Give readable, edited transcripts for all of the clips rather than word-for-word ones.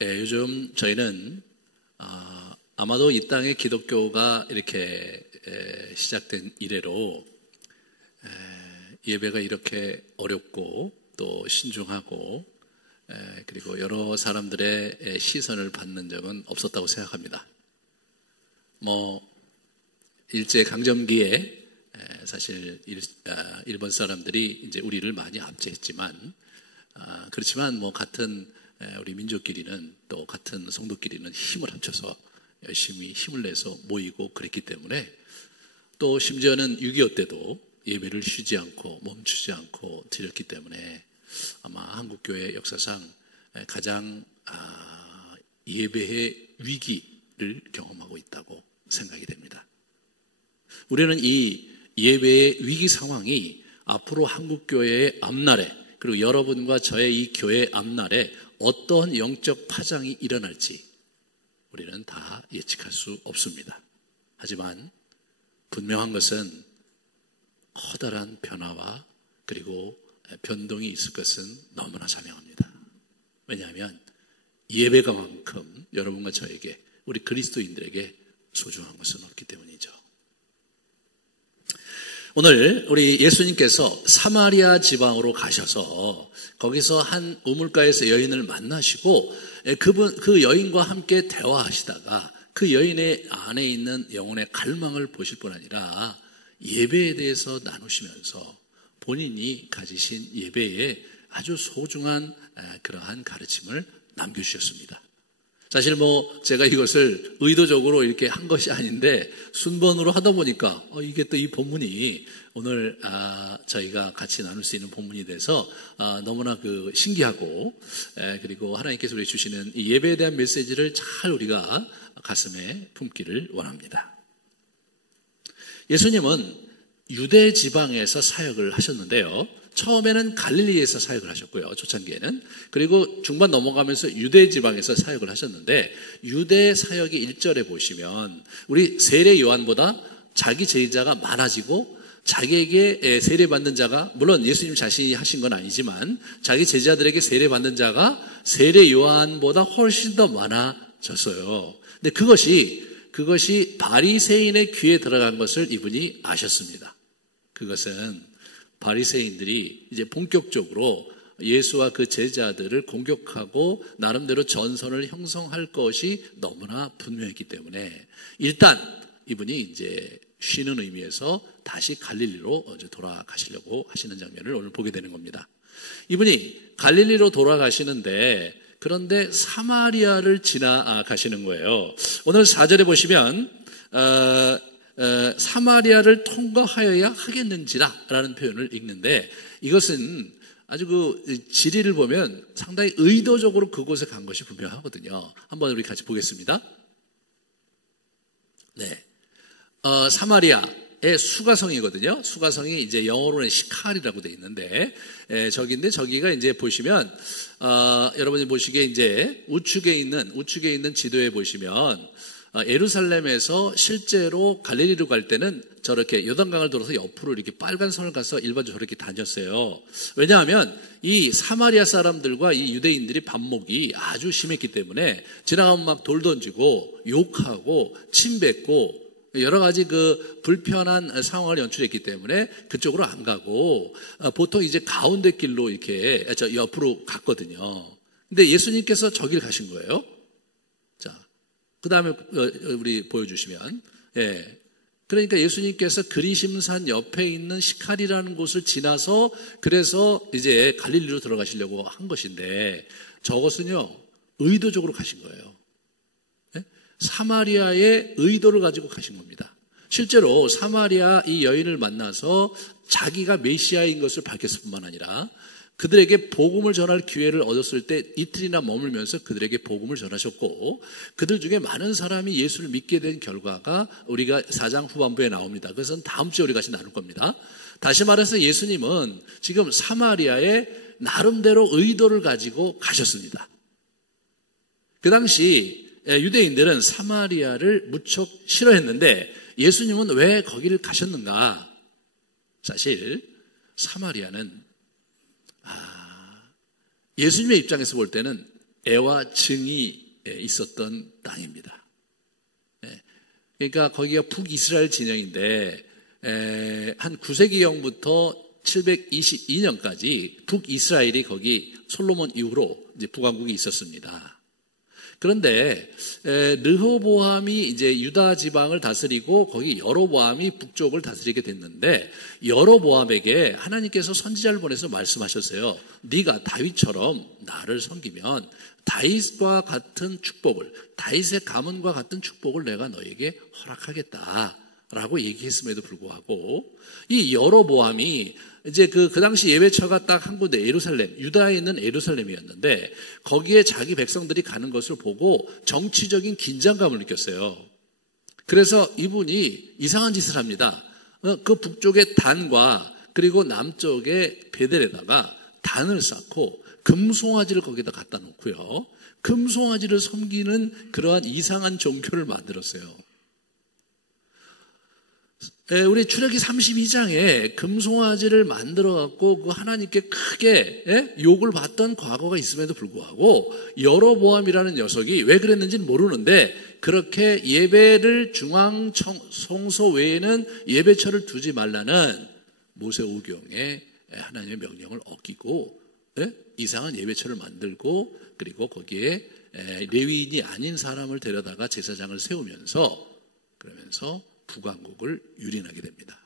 요즘 저희는 아마도 이 땅에 기독교가 이렇게 시작된 이래로 예배가 이렇게 어렵고 또 신중하고 그리고 여러 사람들의 시선을 받는 적은 없었다고 생각합니다. 일제강점기에 사실 일본 사람들이 이제 우리를 많이 압제했지만 그렇지만 같은 우리 민족끼리는 또 같은 성도끼리는 힘을 합쳐서 열심히 힘을 내서 모이고 그랬기 때문에 또 심지어는 6.25 때도 예배를 쉬지 않고 멈추지 않고 드렸기 때문에 아마 한국교회 역사상 가장 예배의 위기를 경험하고 있다고 생각이 됩니다. 우리는 이 예배의 위기 상황이 앞으로 한국교회의 앞날에 그리고 여러분과 저의 이 교회의 앞날에 어떤 영적 파장이 일어날지 우리는 다 예측할 수 없습니다. 하지만 분명한 것은 커다란 변화와 그리고 변동이 있을 것은 너무나 자명합니다. 왜냐하면 예배가만큼 여러분과 저에게 우리 그리스도인들에게 소중한 것은 없기 때문이죠. 오늘 우리 예수님께서 사마리아 지방으로 가셔서 거기서 한 우물가에서 여인을 만나시고 그 여인과 함께 대화하시다가 그 여인의 안에 있는 영혼의 갈망을 보실 뿐 아니라 예배에 대해서 나누시면서 본인이 가지신 예배에 아주 소중한 그러한 가르침을 남겨주셨습니다. 사실 제가 이것을 의도적으로 이렇게 한 것이 아닌데 순번으로 하다 보니까 이게 또 이 본문이 오늘 저희가 같이 나눌 수 있는 본문이 돼서 너무나 신기하고 그리고 하나님께서 우리 주시는 이 예배에 대한 메시지를 잘 우리가 가슴에 품기를 원합니다. 예수님은 유대 지방에서 사역을 하셨는데요. 처음에는 갈릴리에서 사역을 하셨고요. 초창기에는. 그리고 중반 넘어가면서 유대 지방에서 사역을 하셨는데 유대 사역의 1절에 보시면 우리 세례 요한보다 자기 제자가 많아지고 자기에게 세례받는 자가 물론 예수님 자신이 하신 건 아니지만 자기 제자들에게 세례받는 자가 세례 요한보다 훨씬 더 많아졌어요. 근데 그것이 바리새인의 귀에 들어간 것을 이분이 아셨습니다. 그것은 바리새인들이 이제 본격적으로 예수와 그 제자들을 공격하고 나름대로 전선을 형성할 것이 너무나 분명했기 때문에 일단 이분이 이제 쉬는 의미에서 다시 갈릴리로 돌아가시려고 하시는 장면을 오늘 보게 되는 겁니다. 이분이 갈릴리로 돌아가시는데 그런데 사마리아를 지나가시는 거예요. 오늘 4절에 보시면 사마리아를 통과하여야 하겠는지라 라는 표현을 읽는데 이것은 아주 지리를 보면 상당히 의도적으로 그곳에 간 것이 분명하거든요. 한번 우리 같이 보겠습니다. 네, 사마리아의 수가성이거든요. 수가성이 이제 영어로는 시칼이라고 되어 있는데 저기가 이제 보시면 여러분이 보시기에 이제 우측에 있는 지도에 보시면 예루살렘에서 실제로 갈릴리로 갈 때는 저렇게 요단강을 돌아서 옆으로 이렇게 빨간 선을 가서 일반적으로 저렇게 다녔어요. 왜냐하면 이 사마리아 사람들과 이 유대인들이 반목이 아주 심했기 때문에 지나가면 막 돌 던지고 욕하고 침뱉고 여러 가지 불편한 상황을 연출했기 때문에 그쪽으로 안 가고 보통 이제 가운데 길로 이렇게 옆으로 갔거든요. 근데 예수님께서 저길 가신 거예요. 그 다음에 우리 보여주시면 그러니까 예수님께서 그리심산 옆에 있는 시칼이라는 곳을 지나서 그래서 이제 갈릴리로 들어가시려고 한 것인데 저것은요 의도적으로 가신 거예요. 사마리아의 의도를 가지고 가신 겁니다. 실제로 사마리아 이 여인을 만나서 자기가 메시아인 것을 밝혔을 뿐만 아니라 그들에게 복음을 전할 기회를 얻었을 때 이틀이나 머물면서 그들에게 복음을 전하셨고 그들 중에 많은 사람이 예수를 믿게 된 결과가 우리가 4장 후반부에 나옵니다. 그것은 다음 주에 우리 같이 나눌 겁니다. 다시 말해서 예수님은 지금 사마리아에 나름대로 의도를 가지고 가셨습니다. 그 당시 유대인들은 사마리아를 무척 싫어했는데 예수님은 왜 거기를 가셨는가? 사실 사마리아는 예수님의 입장에서 볼 때는 애와 증이 있었던 땅입니다. 그러니까 거기가 북이스라엘 진영인데 한 9세기경부터 722년까지 북이스라엘이 거기 솔로몬 이후로 이제 북왕국이 있었습니다. 그런데 르호보암이 이제 유다 지방을 다스리고 거기 여로보암이 북쪽을 다스리게 됐는데 여로보암에게 하나님께서 선지자를 보내서 말씀하셨어요. 네가 다윗처럼 나를 섬기면 다윗과 같은 축복을, 다윗의 가문과 같은 축복을 내가 너에게 허락하겠다라고 얘기했음에도 불구하고 이 여로보암이 이제 그 당시 예배처가 딱 한 군데 예루살렘, 유다에 있는 예루살렘이었는데 거기에 자기 백성들이 가는 것을 보고 정치적인 긴장감을 느꼈어요. 그래서 이분이 이상한 짓을 합니다. 그 북쪽에 단과 그리고 남쪽에 베델에다가 단을 쌓고 금송아지를 거기다 갖다 놓고요. 금송아지를 섬기는 그러한 이상한 종교를 만들었어요. 우리 출애기 32장에 금송아지를 만들어갖고 그 하나님께 크게 욕을 받던 과거가 있음에도 불구하고 여로보암이라는 녀석이 왜 그랬는지는 모르는데 그렇게 예배를 중앙 성소 외에는 예배처를 두지 말라는 모세오경의 하나님의 명령을 어기고 이상한 예배처를 만들고 그리고 거기에 레위인이 아닌 사람을 데려다가 제사장을 세우면서 그러면서 북왕국을 유린하게 됩니다.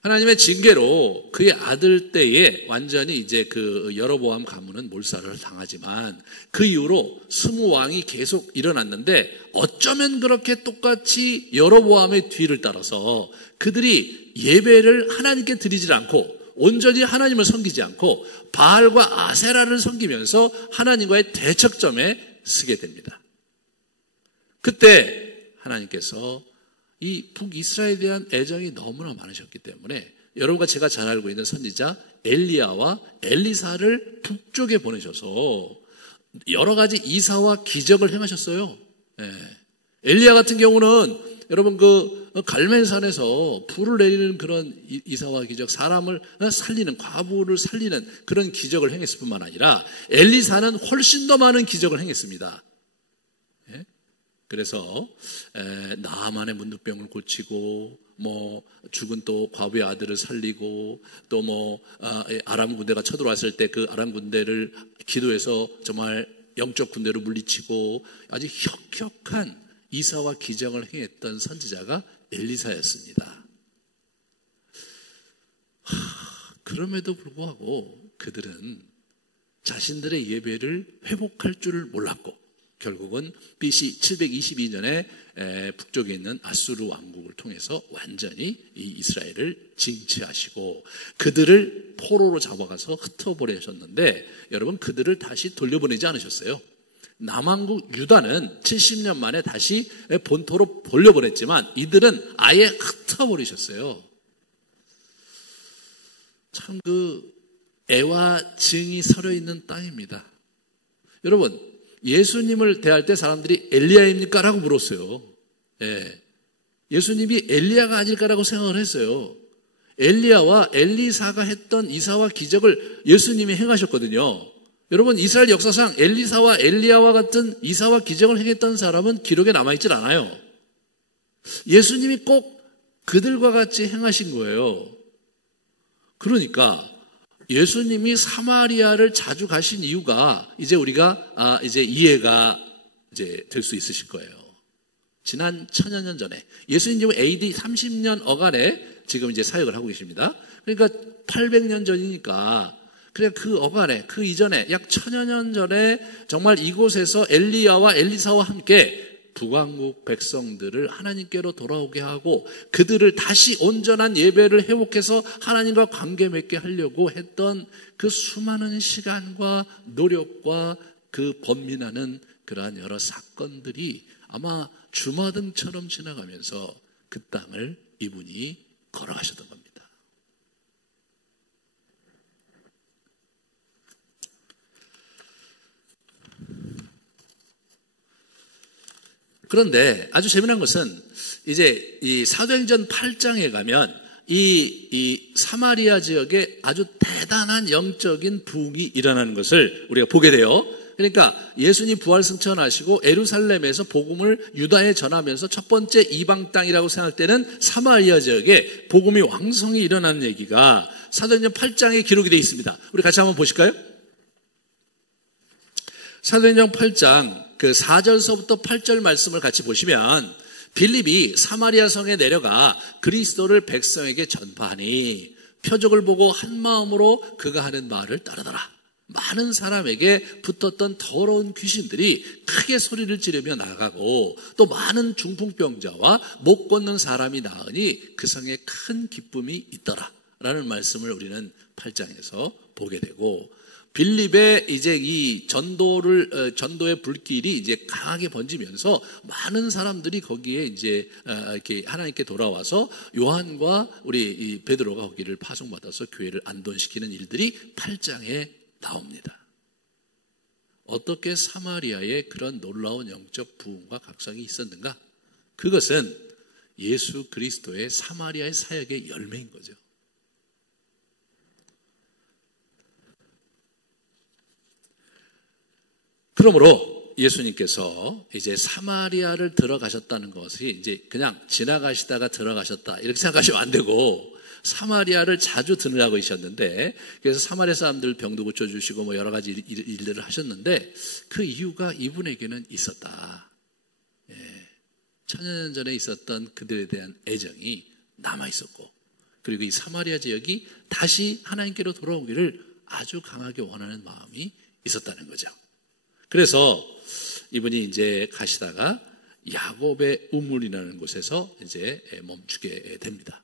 하나님의 징계로 그의 아들 때에 완전히 이제 그 여로보암 가문은 몰살을 당하지만 그 이후로 스무 왕이 계속 일어났는데 어쩌면 그렇게 똑같이 여로보암의 뒤를 따라서 그들이 예배를 하나님께 드리지 않고 온전히 하나님을 섬기지 않고 바알과 아세라를 섬기면서 하나님과의 대척점에 서게 됩니다. 그때 하나님께서 이 북이스라엘에 대한 애정이 너무나 많으셨기 때문에 여러분과 제가 잘 알고 있는 선지자 엘리야와 엘리사를 북쪽에 보내셔서 여러 가지 이사와 기적을 행하셨어요. 엘리야 같은 경우는 여러분 그 갈멜산에서 불을 내리는 그런 이사와 기적, 사람을 살리는, 과부를 살리는 그런 기적을 행했을 뿐만 아니라 엘리사는 훨씬 더 많은 기적을 행했습니다. 그래서 나아만의 문둥병을 고치고 뭐 죽은 또 과부의 아들을 살리고 또 뭐 아람 군대가 쳐들어왔을 때 그 아람 군대를 기도해서 정말 영적 군대로 물리치고 아주 혁혁한 이사와 기적을 행했던 선지자가 엘리사였습니다. 그럼에도 불구하고 그들은 자신들의 예배를 회복할 줄을 몰랐고 결국은 BC 722년에 북쪽에 있는 아수르 왕국을 통해서 완전히 이 이스라엘을 징치하시고 그들을 포로로 잡아가서 흩어버리셨는데 여러분 그들을 다시 돌려보내지 않으셨어요. 남왕국 유다는 70년 만에 다시 본토로 돌려보냈지만 이들은 아예 흩어버리셨어요. 참 그 애와 증이 서려있는 땅입니다. 여러분 예수님을 대할 때 사람들이 엘리야입니까? 라고 물었어요. 예수님이 엘리야가 아닐까라고 생각을 했어요. 엘리야와 엘리사가 했던 이사와 기적을 예수님이 행하셨거든요. 여러분 이스라엘 역사상 엘리사와 엘리야와 같은 이사와 기적을 행했던 사람은 기록에 남아있질 않아요. 예수님이 꼭 그들과 같이 행하신 거예요. 그러니까 예수님이 사마리아를 자주 가신 이유가 이제 우리가 이제 이해가 이제 될 수 있으실 거예요. 지난 1000여 년 전에 예수님은 AD 30년 어간에 지금 이제 사역을 하고 계십니다. 그러니까 800년 전이니까 그냥 그 어간에 그 이전에 약 1000여 년 전에 정말 이곳에서 엘리야와 엘리사와 함께 북왕국 백성들을 하나님께로 돌아오게 하고 그들을 다시 온전한 예배를 회복해서 하나님과 관계 맺게 하려고 했던 그 수많은 시간과 노력과 그 번민하는 그러한 여러 사건들이 아마 주마등처럼 지나가면서 그 땅을 이분이 걸어가셨던 겁니다. 그런데 아주 재미난 것은 이제 이 사도행전 8장에 가면 이 사마리아 지역에 아주 대단한 영적인 부흥이 일어나는 것을 우리가 보게 돼요. 그러니까 예수님 부활 승천하시고 예루살렘에서 복음을 유다에 전하면서 첫 번째 이방 땅이라고 생각할 때는 사마리아 지역에 복음이 왕성히 일어나는 얘기가 사도행전 8장에 기록이 되어 있습니다. 우리 같이 한번 보실까요? 사도행전 8장 그 4절서부터 8절 말씀을 같이 보시면 빌립이 사마리아 성에 내려가 그리스도를 백성에게 전파하니 표적을 보고 한 마음으로 그가 하는 말을 따르더라. 많은 사람에게 붙었던 더러운 귀신들이 크게 소리를 지르며 나가고 또 많은 중풍병자와 못 걷는 사람이 나으니 그 성에 큰 기쁨이 있더라 라는 말씀을 우리는 8장에서 보게 되고, 빌립의 이제 이 전도의 불길이 이제 강하게 번지면서 많은 사람들이 거기에 이제 이렇게 하나님께 돌아와서 요한과 우리 이 베드로가 거기를 파송받아서 교회를 안돈시키는 일들이 8장에 나옵니다. 어떻게 사마리아에 그런 놀라운 영적 부흥과 각성이 있었는가? 그것은 예수 그리스도의 사마리아의 사역의 열매인 거죠. 그러므로 예수님께서 이제 사마리아를 들어가셨다는 것이 이제 그냥 지나가시다가 들어가셨다 이렇게 생각하시면 안 되고, 사마리아를 자주 들으라고 하셨는데, 그래서 사마리아 사람들 병도 고쳐주시고 뭐 여러 가지 일들을 하셨는데 그 이유가 이분에게는 있었다. 천년 전에 있었던 그들에 대한 애정이 남아있었고, 그리고 이 사마리아 지역이 다시 하나님께로 돌아오기를 아주 강하게 원하는 마음이 있었다는 거죠. 그래서 이분이 이제 가시다가 야곱의 우물이라는 곳에서 이제 멈추게 됩니다.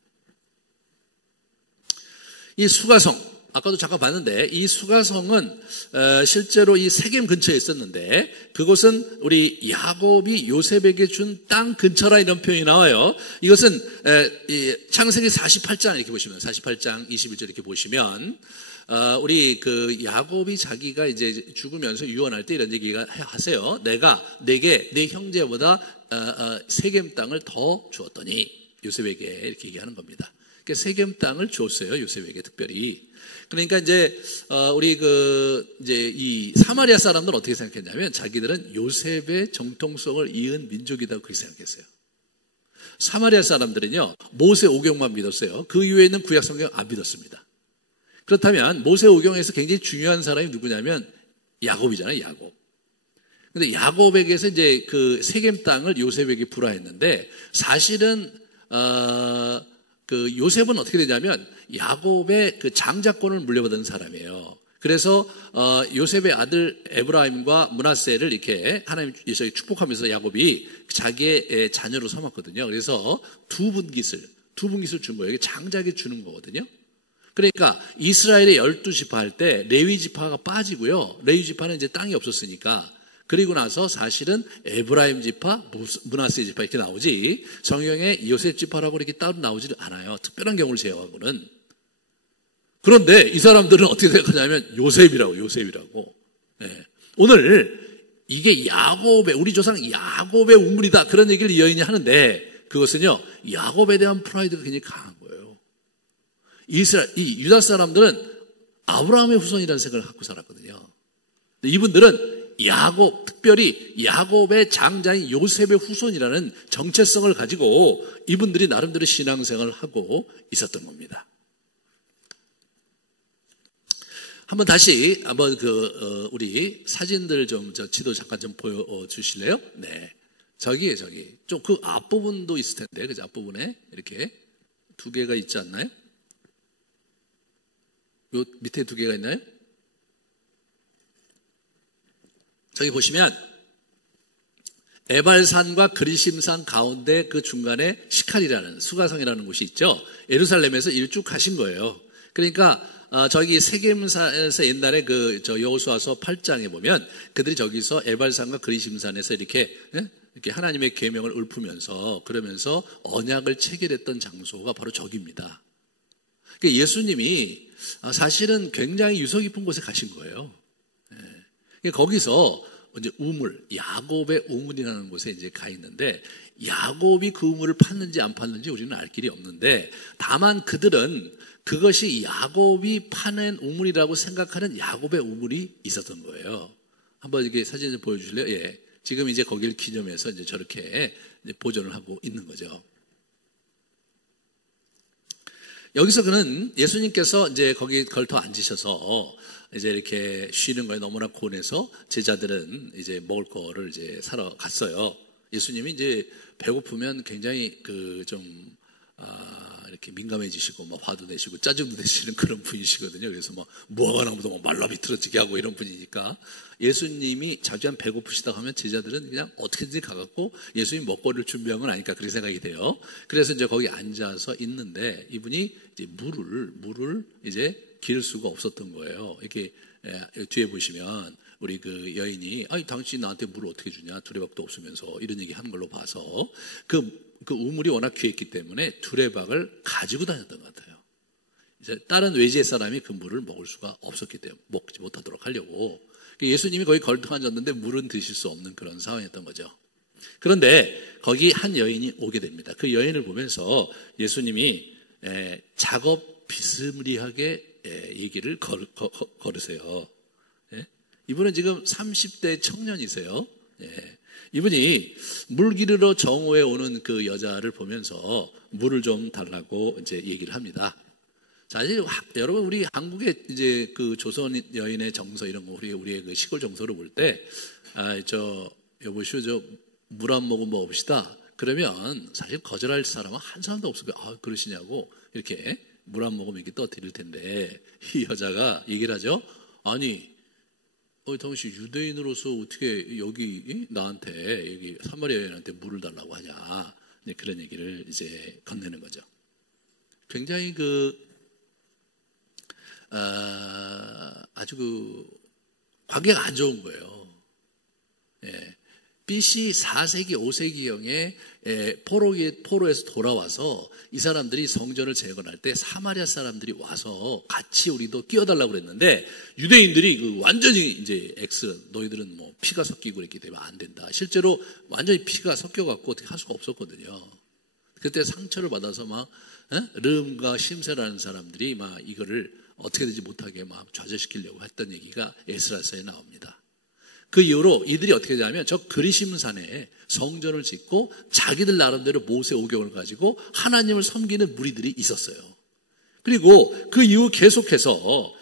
이 수가성, 아까도 잠깐 봤는데 이 수가성은 실제로 이 세겜 근처에 있었는데 그곳은 우리 야곱이 요셉에게 준 땅 근처라 이런 표현이 나와요. 이것은 창세기 48장 이렇게 보시면 48장 21절 이렇게 보시면 우리 그 야곱이 자기가 이제 죽으면서 유언할 때 이런 얘기가 하세요. 내가 내게 내 형제보다 세겜 땅을 더 주었더니 요셉에게 이렇게 얘기하는 겁니다. 그러니까 세겜 땅을 줬어요. 요셉에게 특별히. 그러니까 이제 우리 이제 이 사마리아 사람들은 어떻게 생각했냐면 자기들은 요셉의 정통성을 이은 민족이라고 그렇게 생각했어요. 사마리아 사람들은요 모세 오경만 믿었어요. 그 이외에는 구약 성경 안 믿었습니다. 그렇다면 모세 오경에서 굉장히 중요한 사람이 누구냐면 야곱이잖아요. 야곱. 근데 야곱에게서 이제 그 세겜 땅을 요셉에게 불화했는데 사실은 그 요셉은 어떻게 되냐면 야곱의 그 장자권을 물려받은 사람이에요. 그래서 요셉의 아들 에브라임과 므낫세를 이렇게 하나님께서 축복하면서 야곱이 자기의 자녀로 삼았거든요. 그래서 두 분깃을 준 거예요. 이게 장자에게 주는 거거든요. 그러니까 이스라엘의 12지파 할 때 레위 지파가 빠지고요. 레위 지파는 이제 땅이 없었으니까. 그리고 나서 사실은 에브라임 지파, 므낫세 지파 이렇게 나오지 성경에 요셉 지파라고 이렇게 따로 나오지를 않아요. 특별한 경우를 제외하고는. 그런데 이 사람들은 어떻게 생각하냐면 요셉이라고. 네. 오늘 이게 야곱의 우리 조상 야곱의 우물이다 그런 얘기를 여인이 하는데 그것은요 야곱에 대한 프라이드가 굉장히 강한 거예요. 이 유다 사람들은 아브라함의 후손이라는 생각을 갖고 살았거든요. 이분들은 특별히 야곱의 장자인 요셉의 후손이라는 정체성을 가지고 이분들이 나름대로 신앙생활을 하고 있었던 겁니다. 한번 우리 사진들 좀 지도 잠깐 좀 보여주실래요? 네. 저기. 좀 그 앞부분도 있을 텐데, 그죠? 앞부분에 이렇게 두 개가 있지 않나요? 요 밑에 두 개가 있나요? 저기 보시면 에발산과 그리심산 가운데 그 중간에 시칼이라는 수가성이라는 곳이 있죠. 예루살렘에서 쭉 가신 거예요. 그러니까 저기 세겜산에서 옛날에 여호수아서 8장에 보면 그들이 저기서 에발산과 그리심산에서 이렇게 하나님의 계명을 읊으면서 그러면서 언약을 체결했던 장소가 바로 저기입니다. 그러니까 예수님이 사실은 굉장히 유서 깊은 곳에 가신 거예요. 거기서 이제 우물, 야곱의 우물이라는 곳에 이제 가 있는데 야곱이 그 우물을 팠는지 안 팠는지 우리는 알 길이 없는데 다만 그들은 그것이 야곱이 파낸 우물이라고 생각하는 야곱의 우물이 있었던 거예요. 한번 이렇게 사진 좀 보여주실래요? 예. 지금 이제 거기를 기념해서 이제 저렇게 이제 보존을 하고 있는 거죠. 여기서 그는 예수님께서 이제 거기 걸터 앉으셔서 이제 이렇게 쉬는 거에 너무나 고뇌서 제자들은 이제 먹을 거를 이제 사러 갔어요. 예수님이 이제 배고프면 굉장히 이렇게 민감해지시고 막 화도 내시고 짜증도 내시는 그런 분이시거든요. 그래서 뭐가 나무도 말라 비틀어지게 하고 이런 분이니까 예수님이 자주 배고프시다 하면 제자들은 그냥 어떻게든지 가갖고 예수님 먹거리를 준비한 건 아닐까 그렇게 생각이 돼요. 그래서 이제 거기 앉아서 있는데 이분이 이제 물을 이제 기를 수가 없었던 거예요. 이렇게 뒤에 보시면 우리 그 여인이 당신 나한테 물을 어떻게 주냐 두레박도 없으면서 이런 얘기 하는 걸로 봐서 그 우물이 워낙 귀했기 때문에 두레박을 가지고 다녔던 것 같아요. 이제 다른 외지의 사람이 그 물을 먹을 수가 없었기 때문에 먹지 못하도록 하려고 예수님이 거기 걸터 앉았는데 물은 드실 수 없는 그런 상황이었던 거죠. 그런데 거기 한 여인이 오게 됩니다. 그 여인을 보면서 예수님이 작업 비스무리하게 얘기를 걸으세요. 이분은 지금 30대 청년이세요. 이분이 물 기르러 정오에 오는 그 여자를 보면서 물을 좀 달라고 이제 얘기를 합니다. 자, 이제 여러분 우리 한국의 이제 그 조선 여인의 정서 이런 거 우리의 그 시골 정서를 볼 때 여보시오 물 한 모금 먹읍시다. 그러면 사실 거절할 사람은 한 사람도 없을 거예요. 그러시냐고 이렇게 물 한 모금 이렇게 떠드릴 텐데 이 여자가 얘기를 하죠. 아니 당신 유대인으로서 어떻게 여기 나한테 여기 사마리아 여인한테 물을 달라고 하냐 그런 얘기를 이제 건네는 거죠. 굉장히 아주 관계가 안 좋은 거예요. BC 4세기 5세기경에 포로에서 돌아와서 이 사람들이 성전을 재건할 때 사마리아 사람들이 와서 같이 우리도 끼어달라고 그랬는데 유대인들이 완전히 이제 너희들은 피가 섞이고 그랬기 때문에 안 된다. 실제로 완전히 피가 섞여갖고 어떻게 할 수가 없었거든요. 그때 상처를 받아서 르음과 심세라는 사람들이 이거를 어떻게든지 못하게 좌절시키려고 했던 얘기가 에스라서에 나옵니다. 그 이후로 이들이 어떻게 되냐면 저 그리심산에 성전을 짓고 자기들 나름대로 모세 오경을 가지고 하나님을 섬기는 무리들이 있었어요. 그리고 그 이후 계속해서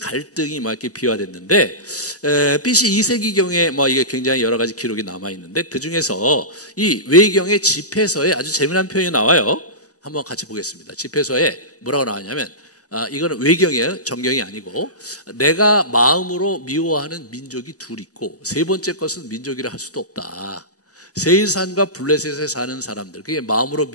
갈등이 이렇게 비화됐는데 BC 2세기경에 이게 굉장히 여러 가지 기록이 남아 있는데 그 중에서 이 외경의 집회서에 아주 재미난 표현이 나와요. 한번 같이 보겠습니다. 집회서에 뭐라고 나왔냐면 이거는 외경이에요. 정경이 아니고 내가 마음으로 미워하는 민족이 둘 있고 세 번째 것은 민족이라 할 수도 없다. 세일산과 블레셋에 사는 사람들 그게 마음으로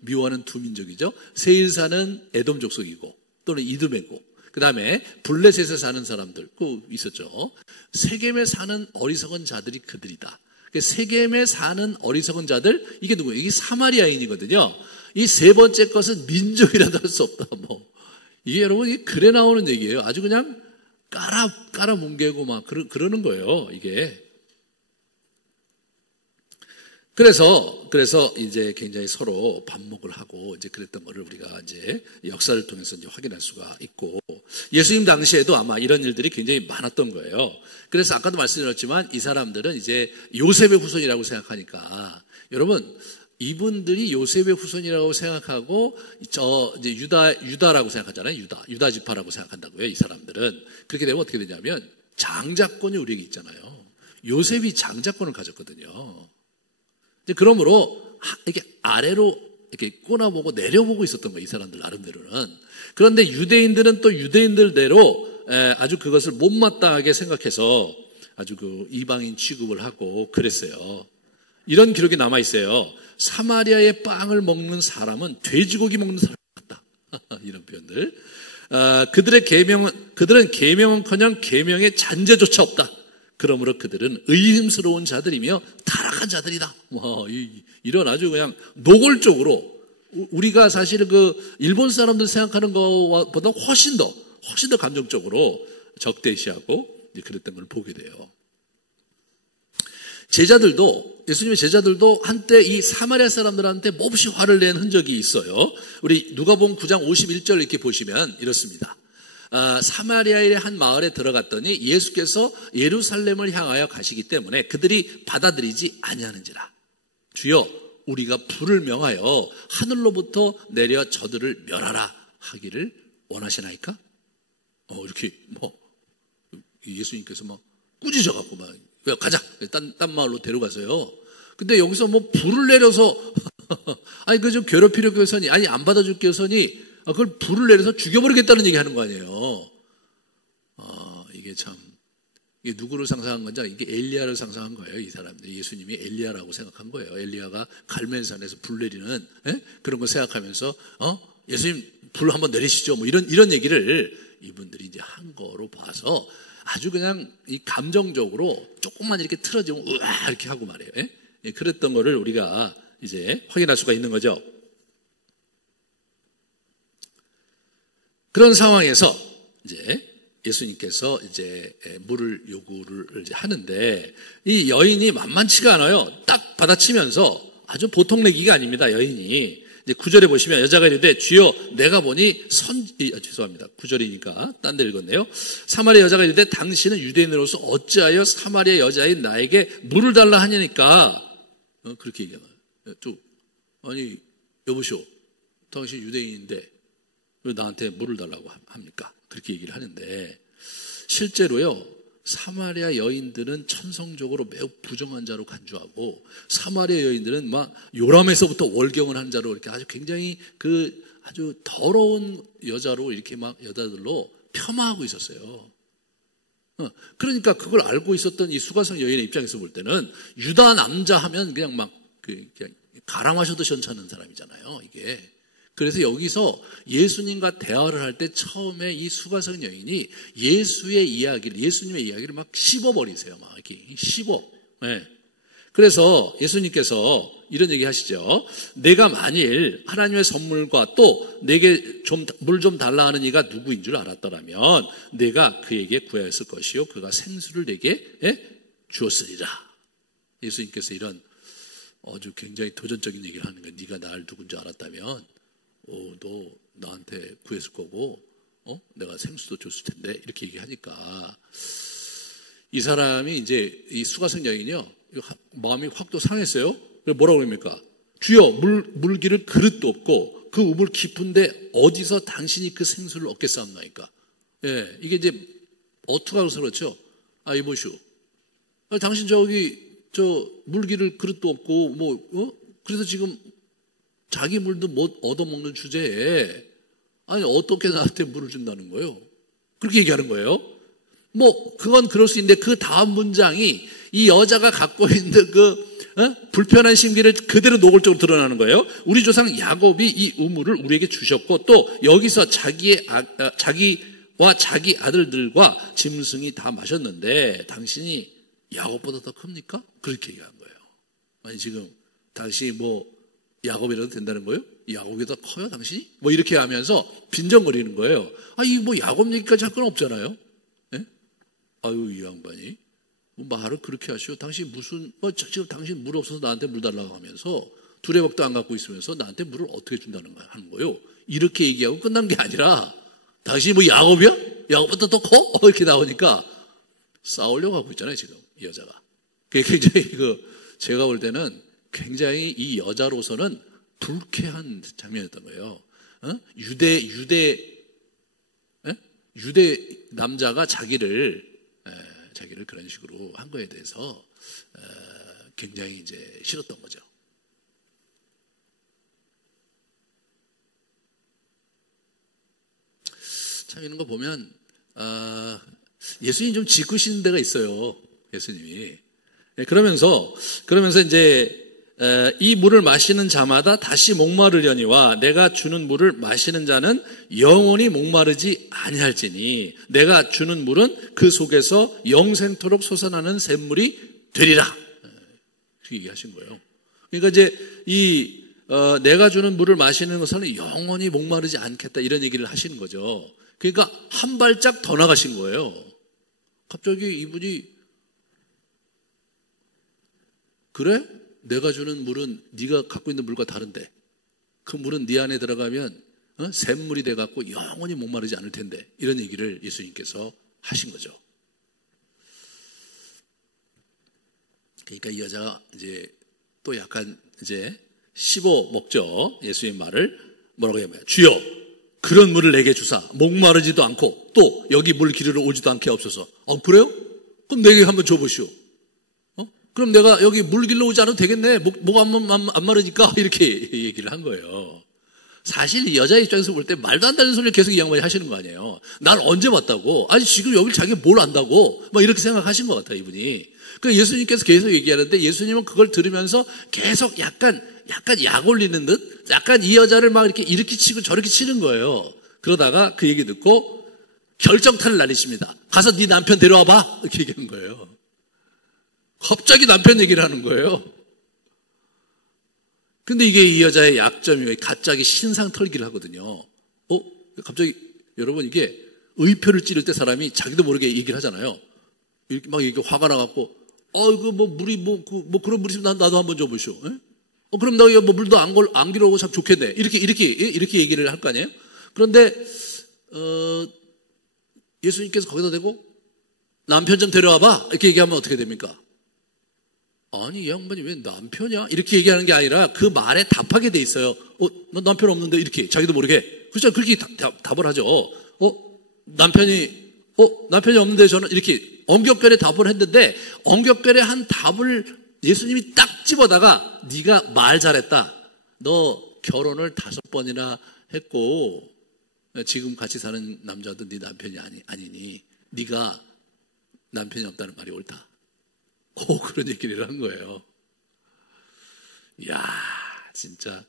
미워하는 두 민족이죠. 세일산은 에돔 족속이고 또는 이두메고 그 다음에 블레셋에 사는 사람들 있었죠. 세겜에 사는 어리석은 자들이 그들이다. 세겜에 사는 어리석은 자들 이게 누구예요? 이게 사마리아인이거든요. 이 세 번째 것은 민족이라도 할 수 없다. 이게 여러분 이게 글에 나오는 얘기예요. 아주 그냥 깔아 뭉개고 그러는 거예요. 이게. 그래서 이제 굉장히 서로 반목을 하고 이제 그랬던 거를 우리가 이제 역사를 통해서 이제 확인할 수가 있고 예수님 당시에도 아마 이런 일들이 굉장히 많았던 거예요. 그래서 아까도 말씀드렸지만 이 사람들은 이제 요셉의 후손이라고 생각하니까 여러분 이분들이 요셉의 후손이라고 생각하고 이제 유다라고 생각하잖아요. 유다 지파라고 생각한다고요. 이 사람들은 그렇게 되면 어떻게 되냐면 장자권이 우리에게 있잖아요. 요셉이 장자권을 가졌거든요. 그러므로 이렇게 아래로 이렇게 꼬나보고 내려보고 있었던 거예요. 이 사람들 나름대로는. 그런데 유대인들은 또 유대인들대로 아주 그것을 못마땅하게 생각해서 아주 이방인 취급을 하고 그랬어요. 이런 기록이 남아 있어요. 사마리아의 빵을 먹는 사람은 돼지고기 먹는 사람 같다. 이런 표현들. 그들은 계명은커녕 계명의 잔재조차 없다. 그러므로 그들은 의심스러운 자들이며 타락한 자들이다. 이런 아주 그냥 노골적으로 우리가 사실은 일본 사람들 생각하는 것보다 훨씬 더 감정적으로 적대시하고 그랬던 걸 보게 돼요. 예수님의 제자들도 한때 이 사마리아 사람들한테 몹시 화를 낸 흔적이 있어요. 우리 누가복음 9장 51절 이렇게 보시면 이렇습니다. 사마리아의 한 마을에 들어갔더니 예수께서 예루살렘을 향하여 가시기 때문에 그들이 받아들이지 아니하는지라. 주여, 우리가 불을 명하여 하늘로부터 내려 저들을 멸하라 하기를 원하시나이까? 이렇게 예수님께서 막 꾸짖어 갖고 막 가자, 딴 마을로 데려가서요. 근데 여기서 불을 내려서 아니 그 좀 괴롭히려 교선이, 아니 안 받아줄 교선이 그걸 불을 내려서 죽여버리겠다는 얘기 하는 거 아니에요. 이게 참, 이게 누구를 상상한 건지, 이게 엘리야를 상상한 거예요. 이 사람들이 예수님이 엘리야라고 생각한 거예요. 엘리야가 갈멜산에서 불 내리는 그런 거 생각하면서 예수님 불 한번 내리시죠. 이런 얘기를 이분들이 이제 한 거로 봐서 아주 그냥 이 감정적으로 조금만 이렇게 틀어지면 우와 이렇게 하고 말이에요. 그랬던 거를 우리가 이제 확인할 수가 있는 거죠. 그런 상황에서 이제 예수님께서 이제 물을 요구를 이제 하는데 이 여인이 만만치가 않아요. 딱 받아치면서 아주 보통 내기가 아닙니다. 여인이 이제 9절에 보시면 여자가 이르되 주여 내가 보니 죄송합니다. 9절이니까 딴 데 읽었네요. 사마리아 여자가 이르되 당신은 유대인으로서 어찌하여 사마리아 여자인 나에게 물을 달라 하냐니까. 그렇게 얘기하는 거예요. 아니 여보시오, 당신 유대인인데 왜 나한테 물을 달라고 합니까? 그렇게 얘기를 하는데 실제로요, 사마리아 여인들은 천성적으로 매우 부정한 자로 간주하고 사마리아 여인들은 막 요람에서부터 월경을 한 자로 이렇게 아주 굉장히 아주 더러운 여자로 이렇게 막 여자들로 폄하하고 있었어요. 그러니까 그걸 알고 있었던 이 수가성 여인의 입장에서 볼 때는 유다 남자 하면 그냥 막 그냥 가라 마셔도 시원찮은 사람이잖아요, 이게. 그래서 여기서 예수님과 대화를 할 때 처음에 이 수가성 여인이 예수님의 이야기를 막 씹어버리세요. 막 이렇게 씹어. 네. 그래서 예수님께서 이런 얘기 하시죠. 내가 만일 하나님의 선물과 또 내게 물 좀 달라 하는 이가 누구인 줄 알았더라면 내가 그에게 구하였을 것이요 그가 생수를 내게 주었으리라. 예수님께서 이런 아주 굉장히 도전적인 얘기를 하는 거예요. 네가 나를 누군지 알았다면 너 나한테 구했을 거고 내가 생수도 줬을 텐데 이렇게 얘기하니까 이 사람이 이제 이 수가성 여인이요 마음이 확 또 상했어요. 뭐라고 그럽니까? 주여 물기를 그릇도 없고 그 우물 깊은데 어디서 당신이 그 생수를 얻겠사옵나이까? 예, 이게 이제 어투가로서 그렇죠. 이보시오, 당신 물기를 그릇도 없고 그래서 지금 자기 물도 못 얻어먹는 주제에 아니 어떻게 나한테 물을 준다는 거예요? 그렇게 얘기하는 거예요. 그건 그럴 수 있는데 그 다음 문장이 이 여자가 갖고 있는 불편한 심기를 그대로 노골적으로 드러나는 거예요. 우리 조상 야곱이 이 우물을 우리에게 주셨고 또 여기서 자기와 자기 아들들과 짐승이 다 마셨는데 당신이 야곱보다 더 큽니까? 그렇게 얘기한 거예요. 아니 지금 당신이 야곱이라도 된다는 거예요? 야곱이 더 커요, 당신이? 이렇게 하면서 빈정거리는 거예요. 야곱 얘기까지 할 건 없잖아요. 네? 이 양반이. 말을 그렇게 하시오. 당신 지금 당신 물 없어서 나한테 물 달라고 하면서 두레박도 안 갖고 있으면서 나한테 물을 어떻게 준다는 거야, 하는 거예요. 이렇게 얘기하고 끝난 게 아니라, 당신이 야곱이야? 야곱보다 더 커? 이렇게 나오니까 싸우려고 하고 있잖아요, 지금, 이 여자가. 그게 굉장히 제가 볼 때는 굉장히 이 여자로서는 불쾌한 장면이었던 거예요. 유대 남자가 자기를 그런 식으로 한 거에 대해서 굉장히 이제 싫었던 거죠. 참 이런 거 보면 예수님이 좀 짓궂은 데가 있어요. 예수님이. 그러면서 이제 이 물을 마시는 자마다 다시 목마르려니와 내가 주는 물을 마시는 자는 영원히 목마르지 아니할지니 내가 주는 물은 그 속에서 영생토록 솟아나는 샘물이 되리라. 그렇게 얘기하신 거예요. 그러니까 이제 내가 주는 물을 마시는 것은 영원히 목마르지 않겠다 이런 얘기를 하시는 거죠. 그러니까 한 발짝 더 나가신 거예요. 갑자기 이분이 그래? 내가 주는 물은 네가 갖고 있는 물과 다른데 그 물은 네 안에 들어가면 샘물이 돼갖고 영원히 목마르지 않을 텐데, 이런 얘기를 예수님께서 하신 거죠. 그러니까 이 여자가 이제 또 약간 이제 씹어 먹죠. 예수님 말을. 뭐라고 하냐면, 주여 그런 물을 내게 주사 목마르지도 않고 또 여기 물 기르러 오지도 않게 하옵소서. 그래요? 그럼 내게 한번 줘보시오. 그럼 내가 여기 물 길러 오지 않아도 되겠네. 목 안 마르니까. 이렇게 얘기를 한 거예요. 사실 이 여자 입장에서 볼 때 말도 안 되는 소리를 계속 이 양반이 하시는 거 아니에요. 날 언제 봤다고? 아니 지금 여기 자기가 뭘 안다고? 막 이렇게 생각하신 것 같아요, 이분이. 그러니까 예수님께서 계속 얘기하는데 예수님은 그걸 들으면서 계속 약간 약 올리는 듯, 약간 이 여자를 막 이렇게 치고 저렇게 치는 거예요. 그러다가 그 얘기 듣고 결정타를 날리십니다. 가서 네 남편 데려와봐. 이렇게 얘기하는 거예요. 갑자기 남편 얘기를 하는 거예요. 근데 이게 이 여자의 약점이에요. 갑자기 신상 털기를 하거든요. 갑자기 여러분, 이게 의표를 찌를 때 사람이 자기도 모르게 얘기를 하잖아요. 이렇게 막 이렇게 화가 나갖고, 이거 뭐 물이 그런 물이 있으면 나도 한번 줘보시오. 그럼 나 뭐 물도 안 길어오고 참 좋겠네. 이렇게 얘기를 할 거 아니에요? 그런데, 예수님께서 거기다 대고, 남편 좀 데려와봐. 이렇게 얘기하면 어떻게 됩니까? 아니, 이 양반이 왜 남편이야? 이렇게 얘기하는 게 아니라 그 말에 답하게 돼 있어요. 나 남편 없는데, 이렇게 자기도 모르게. 그렇죠? 그렇게 답을 하죠. 남편이 없는데 저는 이렇게 엉격결에 답을 했는데, 엉격결에 한 답을 예수님이 딱 집어다가, 네가 말 잘했다. 너 결혼을 5번이나 했고 지금 같이 사는 남자도 네 남편이 아니니 네가 남편이 없다는 말이 옳다. 그런 얘기를 한 거예요. 이야, 진짜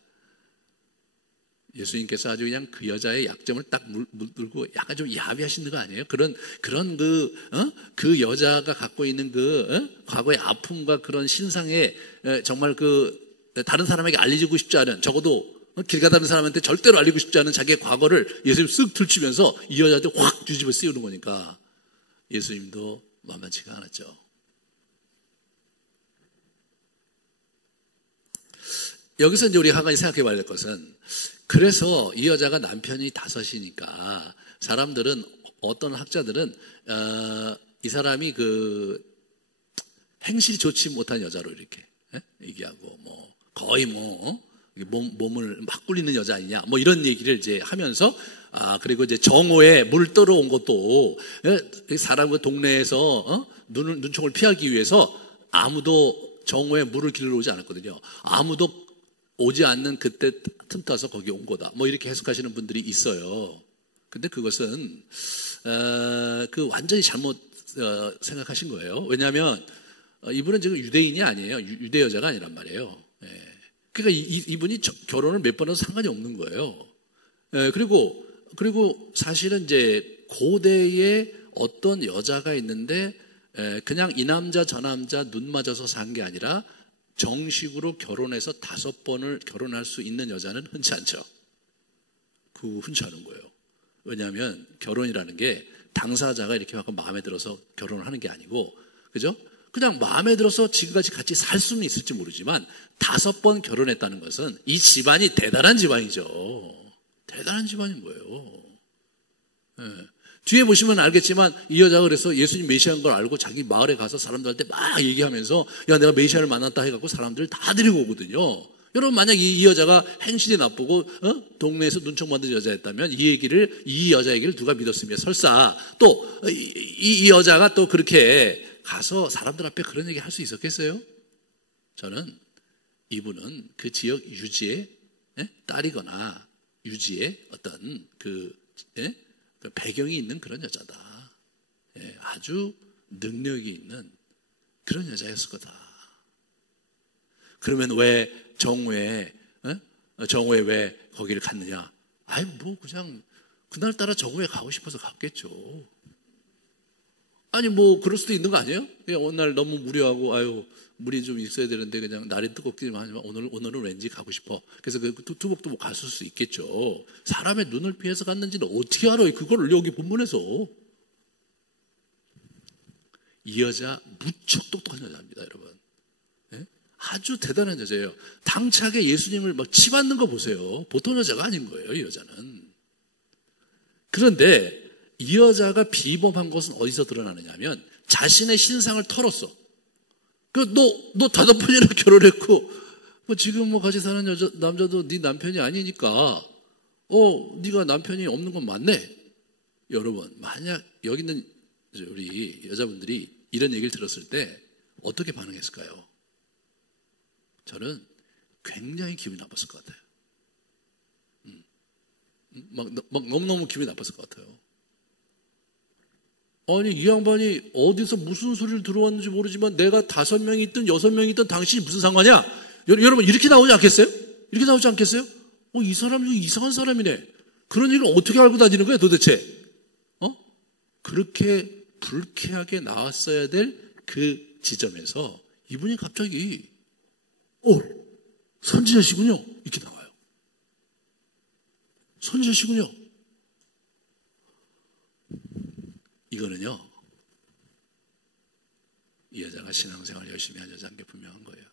예수님께서 아주 그냥 그 여자의 약점을 딱 물고 약간 좀 야비하시는 거 아니에요? 그런 그 여자가 갖고 있는 과거의 아픔과 그런 신상에 정말 다른 사람에게 알리고 싶지 않은, 적어도 길 가다는 사람한테 절대로 알리고 싶지 않은 자기의 과거를 예수님 쓱 들추면서 이 여자한테 확 뒤집어 씌우는 거니까 예수님도 만만치가 않았죠. 여기서 이제 우리가 한 가지 생각해 봐야 될 것은, 그래서 이 여자가 남편이 5이니까 사람들은, 어떤 학자들은 이 사람이 행실이 좋지 못한 여자로 이렇게 얘기하고, 거의 몸을 막 굴리는 여자 아니냐, 이런 얘기를 이제 하면서, 그리고 이제 정오에 물 떨어온 것도 사람 동네에서 눈총을 피하기 위해서 아무도 정오에 물을 길러 오지 않았거든요. 아무도 오지 않는 그때 틈타서 거기 온 거다. 이렇게 해석하시는 분들이 있어요. 근데 그것은 완전히 잘못 생각하신 거예요. 왜냐하면 이분은 지금 유대인이 아니에요. 유대 여자가 아니란 말이에요. 그러니까 이분이 결혼을 몇 번 해도 상관이 없는 거예요. 그리고 사실은 이제 고대에 어떤 여자가 있는데 그냥 이 남자 저 남자 눈 맞아서 산 게 아니라 정식으로 결혼해서 5번을 결혼할 수 있는 여자는 흔치 않죠. 흔치 않은 거예요. 왜냐하면 결혼이라는 게 당사자가 이렇게 하고 마음에 들어서 결혼을 하는 게 아니고, 그죠? 그냥 마음에 들어서 지금까지 같이 살 수는 있을지 모르지만 5번 결혼했다는 것은 이 집안이 대단한 집안이죠. 대단한 집안인 거예요. 뒤에 보시면 알겠지만 이 여자가 그래서 예수님 메시아인 걸 알고 자기 마을에 가서 사람들한테 막 얘기하면서, 야, 내가 메시아를 만났다 해갖고 사람들을 다 데리고 오거든요. 여러분, 만약 이 여자가 행실이 나쁘고 동네에서 눈총 받은 여자였다면 이 여자 얘기를 누가 믿었으며, 설사 또 이 여자가 또 그렇게 가서 사람들 앞에 그런 얘기 할 수 있었겠어요? 저는 이분은 그 지역 유지의 딸이거나 유지의 어떤 배경이 있는 그런 여자다. 아주 능력이 있는 그런 여자였을 거다. 그러면 왜 정오에 왜 거기를 갔느냐? 그냥 그날따라 정오에 가고 싶어서 갔겠죠. 그럴 수도 있는 거 아니에요? 그냥 어느 날 너무 무료하고, 물이 좀 있어야 되는데 그냥 날이 뜨겁기만 하지만 오늘은 왠지 가고 싶어. 그래서 투벅투벅 갔을 수 있겠죠. 사람의 눈을 피해서 갔는지는 어떻게 알아요? 그걸 여기 본문에서. 이 여자 무척 똑똑한 여자입니다, 여러분. 아주 대단한 여자예요. 당차게 예수님을 막 치받는 거 보세요. 보통 여자가 아닌 거예요, 이 여자는. 그런데 이 여자가 비범한 것은 어디서 드러나느냐면 자신의 신상을 털었어. 너 5번이나 결혼했고, 지금 같이 사는 남자도 네 남편이 아니니까, 네가 남편이 없는 건 맞네. 여러분, 만약 여기 있는 우리 여자분들이 이런 얘기를 들었을 때 어떻게 반응했을까요? 저는 굉장히 기분이 나빴을 것 같아요. 막 너무너무 기분이 나빴을 것 같아요. 아니, 이 양반이 어디서 무슨 소리를 들어왔는지 모르지만 내가 5명이 있든 6명이 있든 당신이 무슨 상관이야? 여러분, 이렇게 나오지 않겠어요? 이렇게 나오지 않겠어요? 이 사람 좀 이상한 사람이네. 그런 일을 어떻게 알고 다니는 거야, 도대체? 그렇게 불쾌하게 나왔어야 될 그 지점에서 이분이 갑자기 선지자시군요. 이렇게 나와요. 선지자시군요. 이거는요, 이 여자가 신앙생활 열심히 한 여자인 게 분명한 거예요.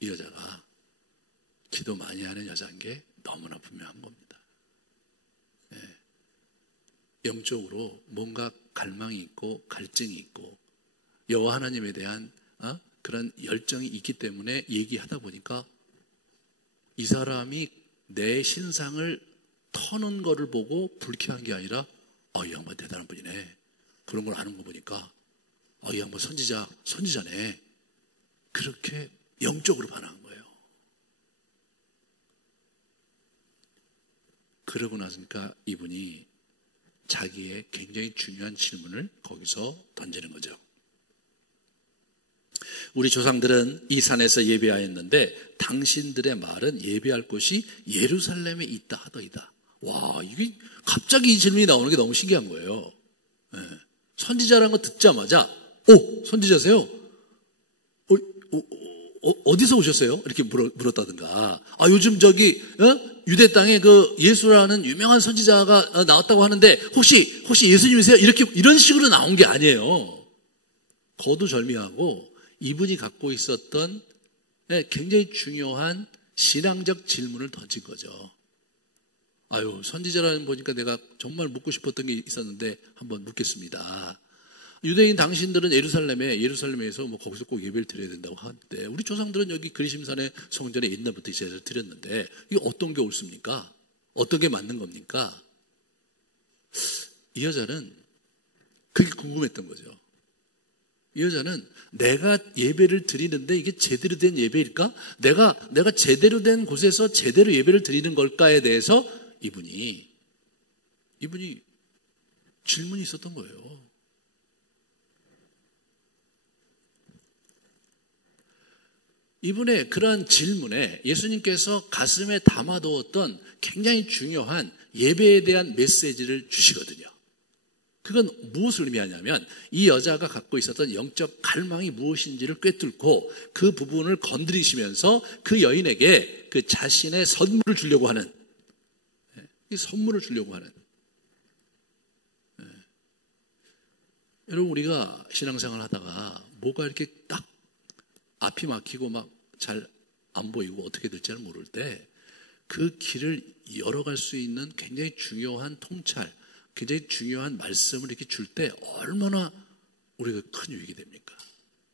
이 여자가 기도 많이 하는 여자인 게 너무나 분명한 겁니다. 네. 영적으로 뭔가 갈망이 있고 갈증이 있고 여호와 하나님에 대한 그런 열정이 있기 때문에 얘기하다 보니까 이 사람이 내 신상을 터는 거를 보고 불쾌한 게 아니라 이 양반 대단한 분이네. 그런 걸 아는 거 보니까 이 양반 선지자네. 그렇게 영적으로 반응한 거예요. 그러고 나서니까 이분이 자기의 굉장히 중요한 질문을 거기서 던지는 거죠. 우리 조상들은 이 산에서 예배하였는데 당신들의 말은 예배할 곳이 예루살렘에 있다 하더이다. 와, 이게 갑자기 이 질문이 나오는 게 너무 신기한 거예요. 네. 선지자라는 거 듣자마자 선지자세요? 어디서 오셨어요? 이렇게 물었다든가. 요즘 유대 땅에 예수라는 유명한 선지자가 나왔다고 하는데 혹시 예수님이세요? 이런 식으로 나온 게 아니에요. 거두절미하고 이분이 갖고 있었던 굉장히 중요한 신앙적 질문을 던진 거죠. 선지자라는 보니까 내가 정말 묻고 싶었던 게 있었는데 한번 묻겠습니다. 유대인 당신들은 예루살렘에서 거기서 꼭 예배를 드려야 된다고 하는데 우리 조상들은 여기 그리심산의 성전에 옛날부터 제사를 드렸는데 이게 어떤 게 옳습니까? 어떤 게 맞는 겁니까? 이 여자는 그게 궁금했던 거죠. 이 여자는 내가 예배를 드리는데 이게 제대로 된 예배일까? 내가 제대로 된 곳에서 제대로 예배를 드리는 걸까에 대해서 이분이 질문이 있었던 거예요. 이분의 그러한 질문에 예수님께서 가슴에 담아두었던 굉장히 중요한 예배에 대한 메시지를 주시거든요. 그건 무엇을 의미하냐면 이 여자가 갖고 있었던 영적 갈망이 무엇인지를 꿰뚫고 그 부분을 건드리시면서 그 여인에게 그 자신의 선물을 주려고 하는 여러분, 우리가 신앙생활 하다가 뭐가 이렇게 딱 앞이 막히고 막 잘 안 보이고 어떻게 될지 모를 때 그 길을 열어갈 수 있는 굉장히 중요한 통찰, 굉장히 중요한 말씀을 이렇게 줄 때 얼마나 우리가 큰 유익이 됩니까?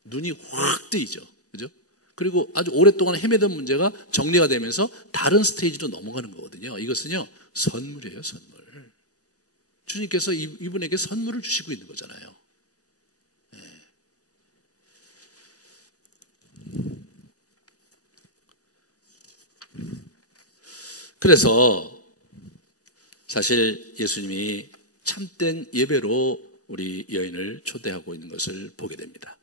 눈이 확 뜨이죠. 그죠? 그리고 아주 오랫동안 헤매던 문제가 정리가 되면서 다른 스테이지로 넘어가는 거거든요. 이것은요, 선물이에요, 선물. 주님께서 이분에게 선물을 주시고 있는 거잖아요. 네. 그래서 사실 예수님이 참된 예배로 우리 여인을 초대하고 있는 것을 보게 됩니다.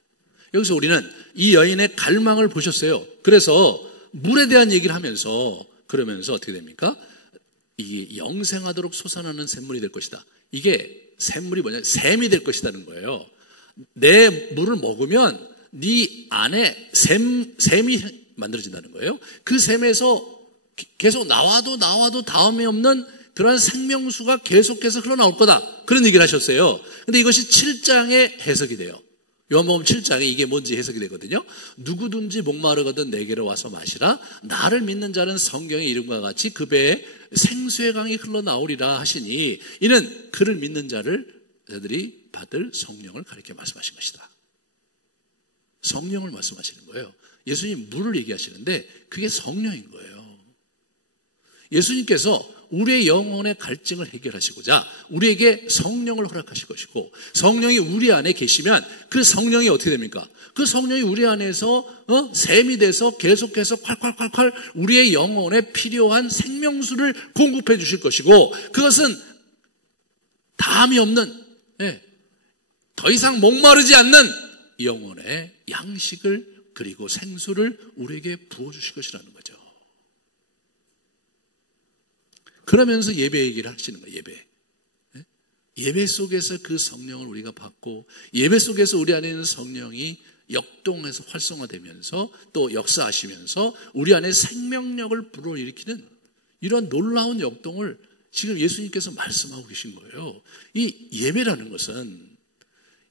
여기서 우리는 이 여인의 갈망을 보셨어요. 그래서 물에 대한 얘기를 하면서 그러면서 어떻게 됩니까? 이게 영생하도록 솟아나는 샘물이 될 것이다. 이게 샘물이 뭐냐? 샘이 될 것이라는 거예요. 내 물을 먹으면 네 안에 샘이 만들어진다는 거예요. 그 샘에서 계속 나와도 다음이 없는 그런 생명수가 계속해서 흘러나올 거다. 그런 얘기를 하셨어요. 근데 이것이 7장의 해석이 돼요. 요한복음 7장에 이게 뭔지 해석이 되거든요. 누구든지 목마르거든 내게로 와서 마시라. 나를 믿는 자는 성경의 이름과 같이 그 배에 생수의 강이 흘러나오리라 하시니, 이는 그를 믿는 자들이 받을 성령을 가리켜 말씀하신 것이다. 성령을 말씀하시는 거예요. 예수님 물을 얘기하시는데 그게 성령인 거예요. 예수님께서 우리의 영혼의 갈증을 해결하시고자 우리에게 성령을 허락하실 것이고, 성령이 우리 안에 계시면 그 성령이 어떻게 됩니까? 그 성령이 우리 안에서 샘이 돼서 계속해서 콸콸콸콸 우리의 영혼에 필요한 생명수를 공급해 주실 것이고, 그것은 담이 없는, 더 이상 목마르지 않는 영혼의 양식을 그리고 생수를 우리에게 부어주실 것이라는 거죠. 그러면서 예배 얘기를 하시는 거예요. 예배 속에서 그 성령을 우리가 받고, 예배 속에서 우리 안에 있는 성령이 역동해서 활성화되면서 또 역사하시면서 우리 안에 생명력을 불어일으키는 이런 놀라운 역동을 지금 예수님께서 말씀하고 계신 거예요. 이 예배라는 것은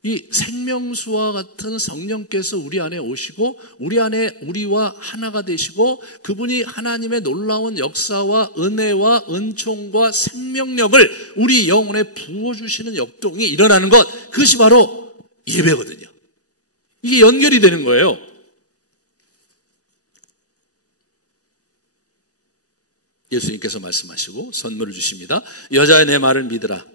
이 생명수와 같은 성령께서 우리 안에 오시고 우리 안에 우리와 하나가 되시고, 그분이 하나님의 놀라운 역사와 은혜와 은총과 생명력을 우리 영혼에 부어주시는 역동이 일어나는 것, 그것이 바로 예배거든요. 이게 연결이 되는 거예요. 예수님께서 말씀하시고 선물을 주십니다. 여자의 내 말을 믿으라.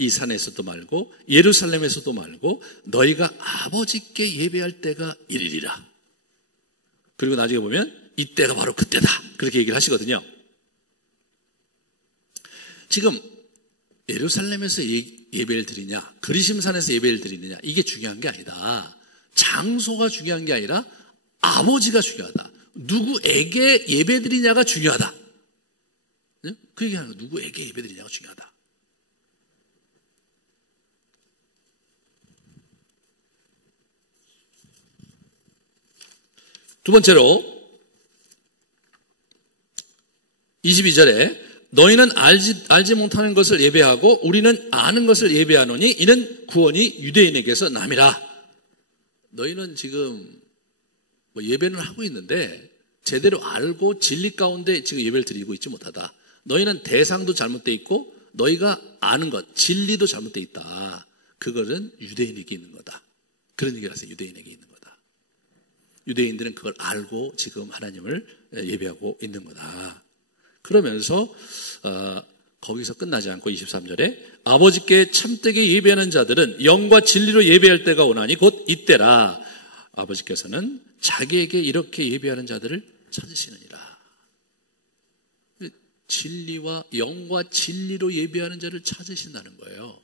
이 산에서도 말고 예루살렘에서도 말고 너희가 아버지께 예배할 때가 이르리라. 그리고 나중에 보면 이때가 바로 그때다, 그렇게 얘기를 하시거든요. 지금 예루살렘에서 예배를 드리냐, 그리심산에서 예배를 드리느냐, 이게 중요한 게 아니다. 장소가 중요한 게 아니라 아버지가 중요하다. 누구에게 예배 드리냐가 중요하다. 그 얘기하는 거예요. 누구에게 예배 드리냐가 중요하다. 두 번째로 22절에 너희는 알지 못하는 것을 예배하고 우리는 아는 것을 예배하노니 이는 구원이 유대인에게서 남이라. 너희는 지금 예배는 하고 있는데 제대로 알고 진리 가운데 지금 예배를 드리고 있지 못하다. 너희는 대상도 잘못되어 있고 너희가 아는 것, 진리도 잘못되어 있다. 그거는 유대인에게 있는 거다. 그런 얘기를 하세요. 유대인에게 있는 거다. 유대인들은 그걸 알고 지금 하나님을 예배하고 있는 거다. 그러면서 거기서 끝나지 않고 23절에 아버지께 참되게 예배하는 자들은 영과 진리로 예배할 때가 오나니 곧 이때라. 아버지께서는 자기에게 이렇게 예배하는 자들을 찾으시느니라. 진리와 영과 진리로 예배하는 자를 찾으신다는 거예요.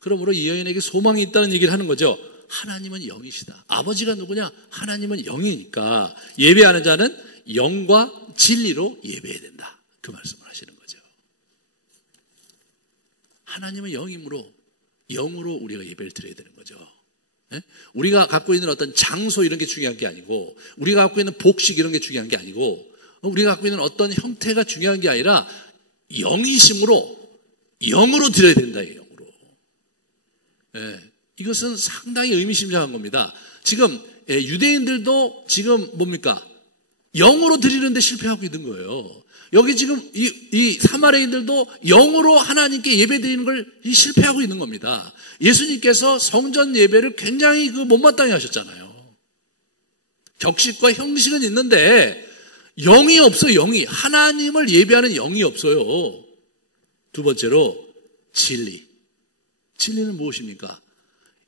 그러므로 이 여인에게 소망이 있다는 얘기를 하는 거죠. 하나님은 영이시다. 아버지가 누구냐? 하나님은 영이니까 예배하는 자는 영과 진리로 예배해야 된다. 그 말씀을 하시는 거죠. 하나님은 영이므로 영으로 우리가 예배를 드려야 되는 거죠. 우리가 갖고 있는 어떤 장소 이런 게 중요한 게 아니고, 우리가 갖고 있는 복식 이런 게 중요한 게 아니고, 우리가 갖고 있는 어떤 형태가 중요한 게 아니라 영이심으로 영으로 드려야 된다. 영으로. 이것은 상당히 의미심장한 겁니다. 지금 유대인들도 지금 뭡니까? 영으로 드리는데 실패하고 있는 거예요. 여기 지금 이 사마리아인들도 영으로 하나님께 예배드리는 걸 실패하고 있는 겁니다. 예수님께서 성전 예배를 굉장히 못마땅해 하셨잖아요. 격식과 형식은 있는데 영이 없어요. 영이. 하나님을 예배하는 영이 없어요. 두 번째로 진리. 진리는 무엇입니까?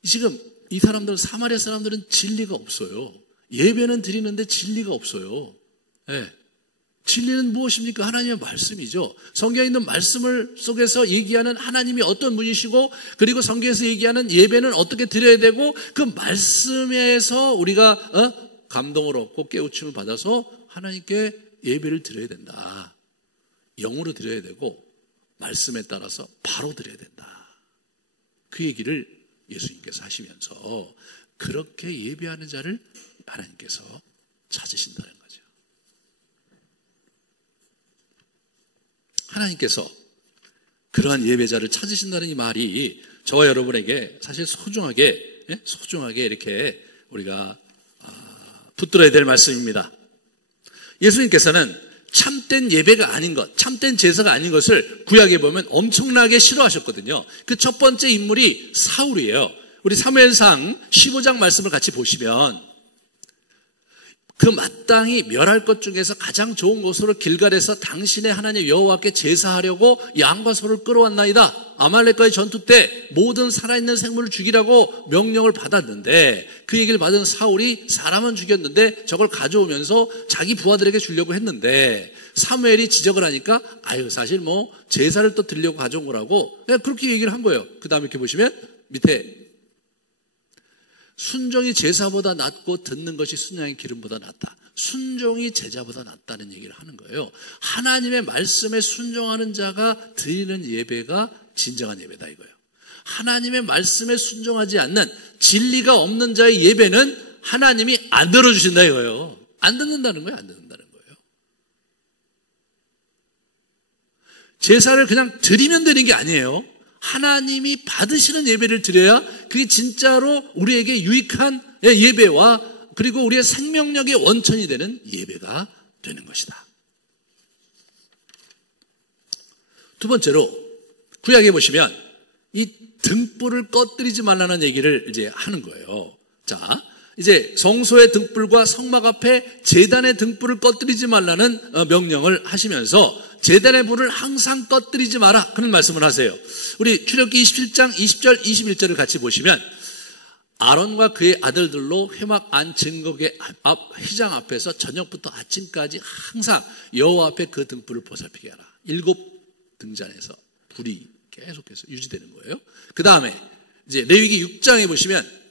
지금 이 사람들, 사마리아 사람들은 진리가 없어요. 예배는 드리는데 진리가 없어요. 진리는 무엇입니까? 하나님의 말씀이죠. 성경에 있는 말씀을 속에서 얘기하는 하나님이 어떤 분이시고, 그리고 성경에서 얘기하는 예배는 어떻게 드려야 되고, 그 말씀에서 우리가 감동을 얻고 깨우침을 받아서 하나님께 예배를 드려야 된다. 영으로 드려야 되고 말씀에 따라서 바로 드려야 된다. 그 얘기를 예수님께서 하시면서 그렇게 예배하는 자를 하나님께서 찾으신다는 거죠. 하나님께서 그러한 예배자를 찾으신다는 이 말이 저와 여러분에게 사실 소중하게 소중하게 이렇게 우리가 붙들어야 될 말씀입니다. 예수님께서는 참된 예배가 아닌 것, 참된 제사가 아닌 것을 구약에 보면 엄청나게 싫어하셨거든요. 그 첫 번째 인물이 사울이에요. 우리 사무엘상 15장 말씀을 같이 보시면 그 마땅히 멸할 것 중에서 가장 좋은 곳으로 길갈에서 당신의 하나님 여호와께 제사하려고 양과 소를 끌어왔나이다. 아말렉과의 전투 때 모든 살아있는 생물을 죽이라고 명령을 받았는데 그 얘기를 받은 사울이 사람은 죽였는데 저걸 가져오면서 자기 부하들에게 주려고 했는데 사무엘이 지적을 하니까 사실 제사를 또 드리려고 가져온 거라고 그냥 그렇게 얘기를 한 거예요. 그 다음에 이렇게 보시면 밑에 순종이 제사보다 낫고 듣는 것이 순양의 기름보다 낫다. 순종이 제사보다 낫다는 얘기를 하는 거예요. 하나님의 말씀에 순종하는 자가 드리는 예배가 진정한 예배다 이거예요. 하나님의 말씀에 순종하지 않는 진리가 없는 자의 예배는 하나님이 안 들어주신다 이거예요. 안 듣는다는 거예요. 안 듣는다는 거예요. 제사를 그냥 드리면 되는 게 아니에요. 하나님이 받으시는 예배를 드려야 그게 진짜로 우리에게 유익한 예배와 그리고 우리의 생명력의 원천이 되는 예배가 되는 것이다. 두 번째로 구약에 보시면 이 등불을 꺼뜨리지 말라는 얘기를 이제 하는 거예요. 자, 이제 성소의 등불과 성막 앞에 제단의 등불을 꺼뜨리지 말라는 명령을 하시면서 제단의 불을 항상 꺼뜨리지 마라 그런 말씀을 하세요. 우리 출애굽기 27장 20절 21절을 같이 보시면 아론과 그의 아들들로 회막 안 증거궤 앞 휘장 앞에서 저녁부터 아침까지 항상 여호와 앞에 그 등불을 보살피게 하라. 7 등잔에서 불이 계속해서 유지되는 거예요. 그 다음에 이제 레위기 6장에 보시면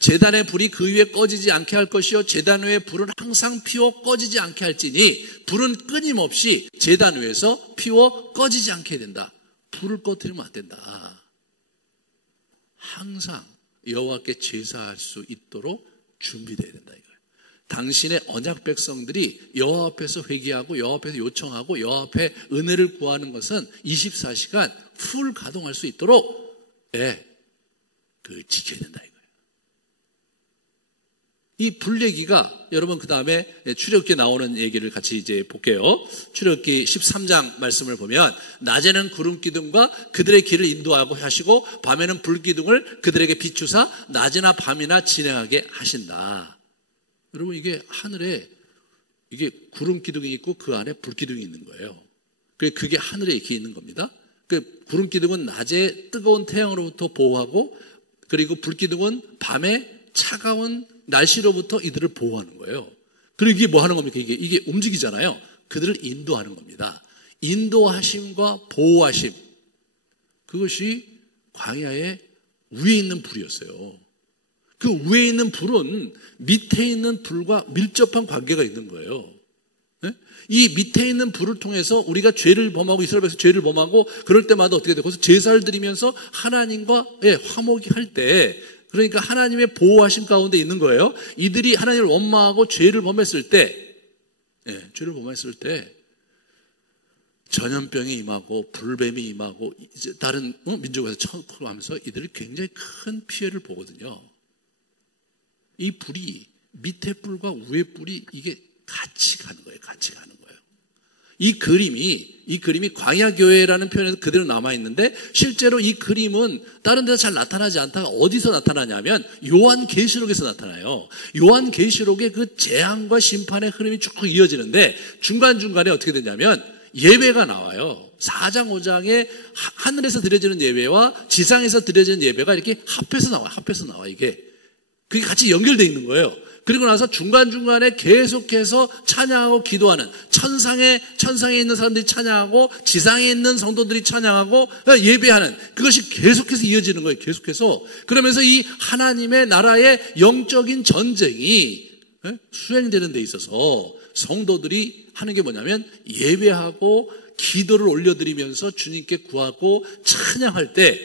제단의 불이 그 위에 꺼지지 않게 할 것이요 제단 위에 불은 항상 피워 꺼지지 않게 할지니 불은 끊임없이 제단 위에서 피워 꺼지지 않게 해야 된다. 불을 꺼뜨리면 안 된다. 항상 여호와께 제사할 수 있도록 준비되어야 된다 이거예요. 당신의 언약 백성들이 여호와 앞에서 회개하고 여호와 앞에서 요청하고 여호와 앞에 은혜를 구하는 것은 24시간 풀 가동할 수 있도록 지켜야 된다 이거예요. 이 불 얘기가 여러분 그 다음에 출애굽기에 나오는 얘기를 같이 이제 볼게요. 출애굽기 13장 말씀을 보면 낮에는 구름 기둥과 그들의 길을 인도하고 하시고 밤에는 불 기둥을 그들에게 비추사 낮이나 밤이나 진행하게 하신다. 여러분 이게 하늘에 이게 구름 기둥이 있고 그 안에 불 기둥이 있는 거예요. 그게 하늘에 이렇게 있는 겁니다. 그 구름 기둥은 낮에 뜨거운 태양으로부터 보호하고 그리고 불 기둥은 밤에 차가운 날씨로부터 이들을 보호하는 거예요. 그리고 이게 뭐 하는 겁니까? 이게 움직이잖아요. 그들을 인도하는 겁니다. 인도하심과 보호하심. 그것이 광야의 위에 있는 불이었어요. 그 위에 있는 불은 밑에 있는 불과 밀접한 관계가 있는 거예요. 이 밑에 있는 불을 통해서 우리가 죄를 범하고 이스라엘에서 죄를 범하고 그럴 때마다 어떻게 되고 제사를 드리면서 하나님과 화목이 할 때 그러니까 하나님의 보호하심 가운데 있는 거예요. 이들이 하나님을 원망하고 죄를 범했을 때 전염병이 임하고 불뱀이 임하고 이제 다른 민족에서 쳐고 하면서 이들이 굉장히 큰 피해를 보거든요. 이 불이 밑에 불과 위에 불이 이게 같이 가는 거예요. 같이 가는 거예요. 이 그림이 광야교회라는 표현에서 그대로 남아있는데 실제로 이 그림은 다른 데서 잘 나타나지 않다가 어디서 나타나냐면 요한계시록에서 나타나요. 요한계시록의 그 재앙과 심판의 흐름이 쭉 이어지는데 중간중간에 어떻게 되냐면 예배가 나와요. 4장 5장에 하늘에서 드려지는 예배와 지상에서 드려지는 예배가 이렇게 합해서 나와 이게. 그게 같이 연결되어 있는 거예요. 그리고 나서 중간중간에 계속해서 찬양하고 기도하는 천상에 있는 사람들이 찬양하고 지상에 있는 성도들이 찬양하고 예배하는 그것이 계속해서 이어지는 거예요. 계속해서. 그러면서 이 하나님의 나라의 영적인 전쟁이 수행되는 데 있어서 성도들이 하는 게 뭐냐면 예배하고 기도를 올려드리면서 주님께 구하고 찬양할 때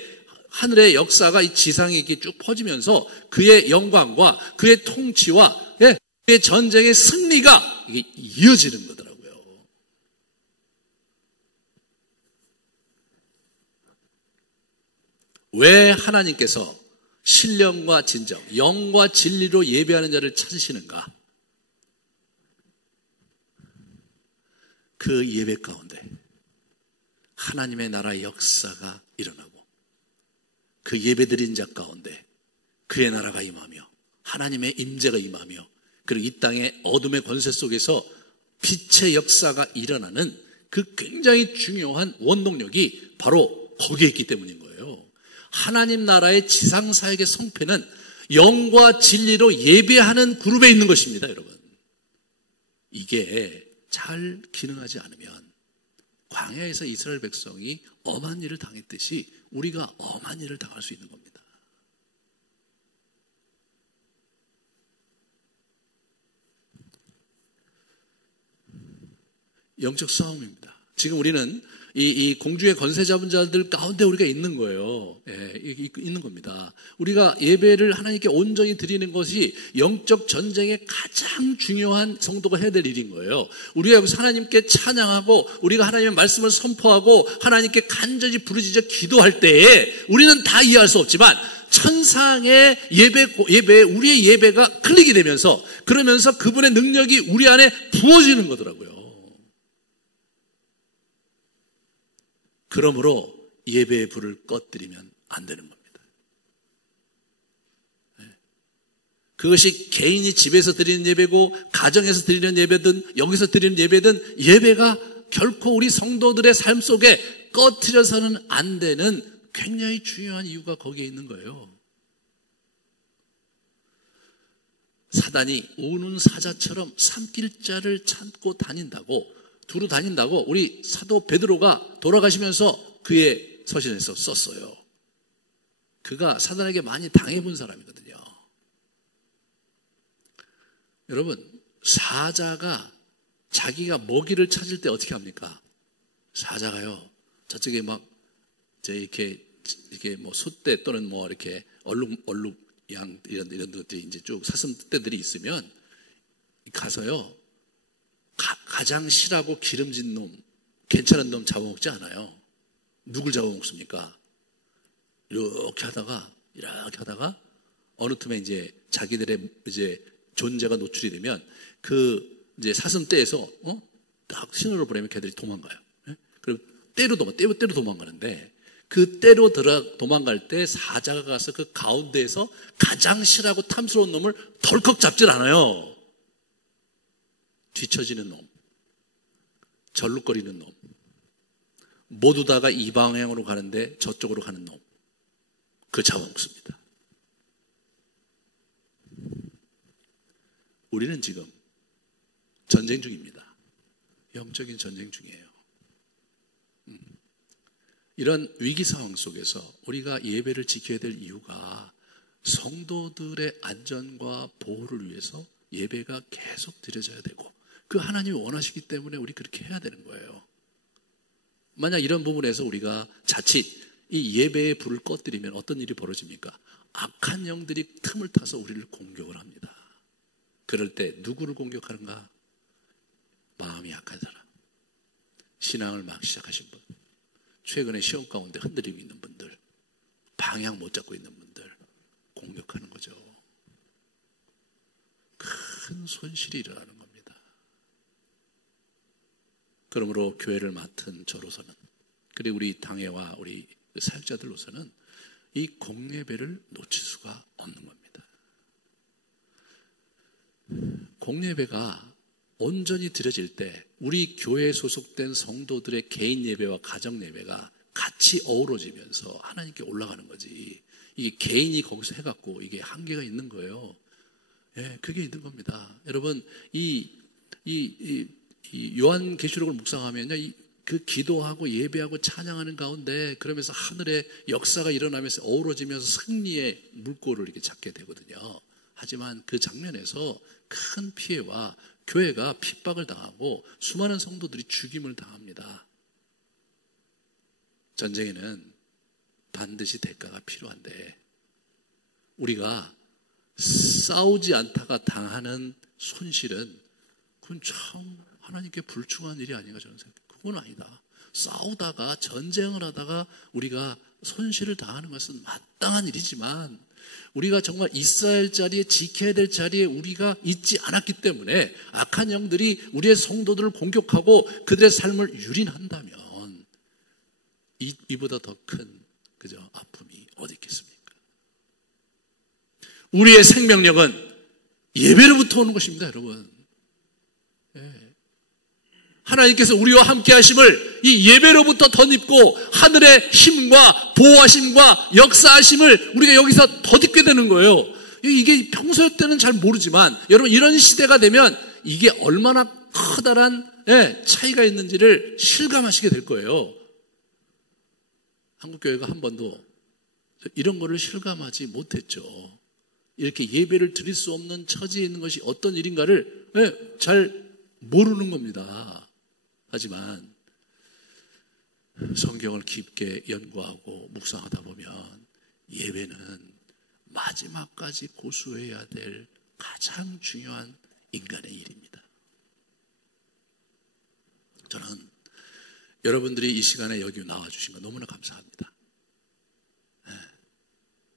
하늘의 역사가 이 지상에 이렇게 쭉 퍼지면서 그의 영광과 그의 통치와 그의 전쟁의 승리가 이게 이어지는 거더라고요. 왜 하나님께서 신령과 진정, 영과 진리로 예배하는 자를 찾으시는가? 그 예배 가운데 하나님의 나라의 역사가 일어나고 그 예배드린 자 가운데 그의 나라가 임하며 하나님의 임재가 임하며 그리고 이 땅의 어둠의 권세 속에서 빛의 역사가 일어나는 그 굉장히 중요한 원동력이 바로 거기에 있기 때문인 거예요. 하나님 나라의 지상사역의 성패는 영과 진리로 예배하는 그룹에 있는 것입니다, 여러분. 이게 잘 기능하지 않으면 광야에서 이스라엘 백성이 엄한 일을 당했듯이 우리가 엄한 일을 당할 수 있는 겁니다. 영적 싸움입니다. 지금 우리는 이 공중의 권세 잡은 자들 가운데 우리가 있는 거예요. 있는 겁니다. 우리가 예배를 하나님께 온전히 드리는 것이 영적 전쟁의 가장 중요한 성도가 해야 될 일인 거예요. 우리가 여기서 하나님께 찬양하고 우리가 하나님의 말씀을 선포하고 하나님께 간절히 부르짖어 기도할 때에 우리는 다 이해할 수 없지만 천상의 예배에 우리의 예배가 클릭이 되면서 그러면서 그분의 능력이 우리 안에 부어지는 거더라고요. 그러므로 예배의 불을 꺼뜨리면 안 되는 겁니다. 그것이 개인이 집에서 드리는 예배고 가정에서 드리는 예배든 여기서 드리는 예배든 예배가 결코 우리 성도들의 삶 속에 꺼뜨려서는 안 되는 굉장히 중요한 이유가 거기에 있는 거예요. 사단이 우는 사자처럼 삼킬자를 찾고 다닌다고 두루 다닌다고 우리 사도 베드로가 돌아가시면서 그의 서신에서 썼어요. 그가 사단에게 많이 당해본 사람이거든요. 여러분, 사자가 자기가 먹이를 찾을 때 어떻게 합니까? 사자가요, 저쪽에 막 이렇게 뭐 소떼 또는 뭐 이렇게 얼룩 양 이런 것들이 이제 쭉 사슴떼들이 있으면 가서요. 가장 실하고 기름진 놈, 괜찮은 놈 잡아먹지 않아요. 누굴 잡아먹습니까? 이렇게 하다가 어느 틈에 이제 자기들의 이제 존재가 노출이 되면 그 이제 사슴떼에서 딱 신호를 보내면 걔들이 도망가요. 그럼 떼로 도망가는데 그 떼로 도망갈 때 사자가 가서 그 가운데에서 가장 실하고 탐스러운 놈을 덜컥 잡질 않아요. 뒤처지는 놈, 절룩거리는 놈, 모두 다가 이 방향으로 가는데 저쪽으로 가는 놈, 그 잡아먹습니다. 우리는 지금 전쟁 중입니다. 영적인 전쟁 중이에요. 이런 위기 상황 속에서 우리가 예배를 지켜야 될 이유가 성도들의 안전과 보호를 위해서 예배가 계속 드려져야 되고 그 하나님이 원하시기 때문에 우리 그렇게 해야 되는 거예요. 만약 이런 부분에서 우리가 자칫 이 예배의 불을 꺼뜨리면 어떤 일이 벌어집니까? 악한 영들이 틈을 타서 우리를 공격을 합니다. 그럴 때 누구를 공격하는가? 마음이 약한 사람, 신앙을 막 시작하신 분, 최근에 시험 가운데 흔들리고 있는 분들, 방향 못 잡고 있는 분들 공격하는 거죠. 큰 손실이 일어나는 겁니다. 그러므로 교회를 맡은 저로서는, 그리고 우리 당회와 우리 사역자들로서는 이 공예배를 놓칠 수가 없는 겁니다. 공예배가 온전히 드려질 때 우리 교회에 소속된 성도들의 개인 예배와 가정 예배가 같이 어우러지면서 하나님께 올라가는 거지. 이게 개인이 거기서 해갖고 이게 한계가 있는 거예요. 예, 그게 있는 겁니다. 여러분, 이 요한계시록을 묵상하면요, 그 기도하고 예배하고 찬양하는 가운데 그러면서 하늘의 역사가 일어나면서 어우러지면서 승리의 물꼬를 이렇게 잡게 되거든요. 하지만 그 장면에서 큰 피해와 교회가 핍박을 당하고 수많은 성도들이 죽임을 당합니다. 전쟁에는 반드시 대가가 필요한데 우리가 싸우지 않다가 당하는 손실은 그건 참 하나님께 불충한 일이 아닌가 저는 생각해요. 그건 아니다. 싸우다가 전쟁을 하다가 우리가 손실을 당하는 것은 마땅한 일이지만 우리가 정말 있어야 할 자리에, 지켜야 될 자리에 우리가 있지 않았기 때문에 악한 영들이 우리의 성도들을 공격하고 그들의 삶을 유린한다면 이보다 더 큰 아픔이 어디 있겠습니까? 우리의 생명력은 예배로부터 오는 것입니다, 여러분. 하나님께서 우리와 함께 하심을 이 예배로부터 덧입고 하늘의 힘과 보호하심과 역사하심을 우리가 여기서 덧입게 되는 거예요. 이게 평소 때는 잘 모르지만 여러분, 이런 시대가 되면 이게 얼마나 커다란 차이가 있는지를 실감하시게 될 거예요. 한국교회가 한 번도 이런 거를 실감하지 못했죠. 이렇게 예배를 드릴 수 없는 처지에 있는 것이 어떤 일인가를 잘 모르는 겁니다. 하지만 성경을 깊게 연구하고 묵상하다 보면 예배는 마지막까지 고수해야 될 가장 중요한 인간의 일입니다. 저는 여러분들이 이 시간에 여기 나와주신 거 너무나 감사합니다.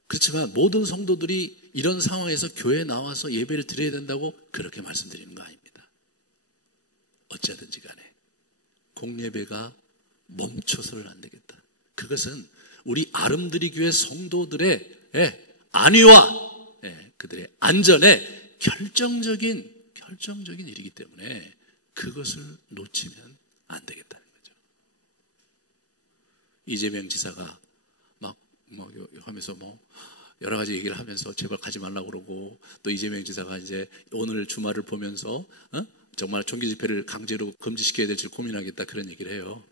그렇지만 모든 성도들이 이런 상황에서 교회에 나와서 예배를 드려야 된다고 그렇게 말씀드리는 거 아닙니다. 어찌하든지 간에 공예배가 멈춰서는 안 되겠다. 그것은 우리 아름드리 교회 성도들의 안위와 그들의 안전에 결정적인 일이기 때문에 그것을 놓치면 안 되겠다는 거죠. 이재명 지사가 막 하면서 여러 가지 얘기를 하면서 제발 가지 말라고 그러고, 또 이재명 지사가 이제 오늘 주말을 보면서 정말 종교 집회를 강제로 금지시켜야 될지 고민하겠다, 그런 얘기를 해요.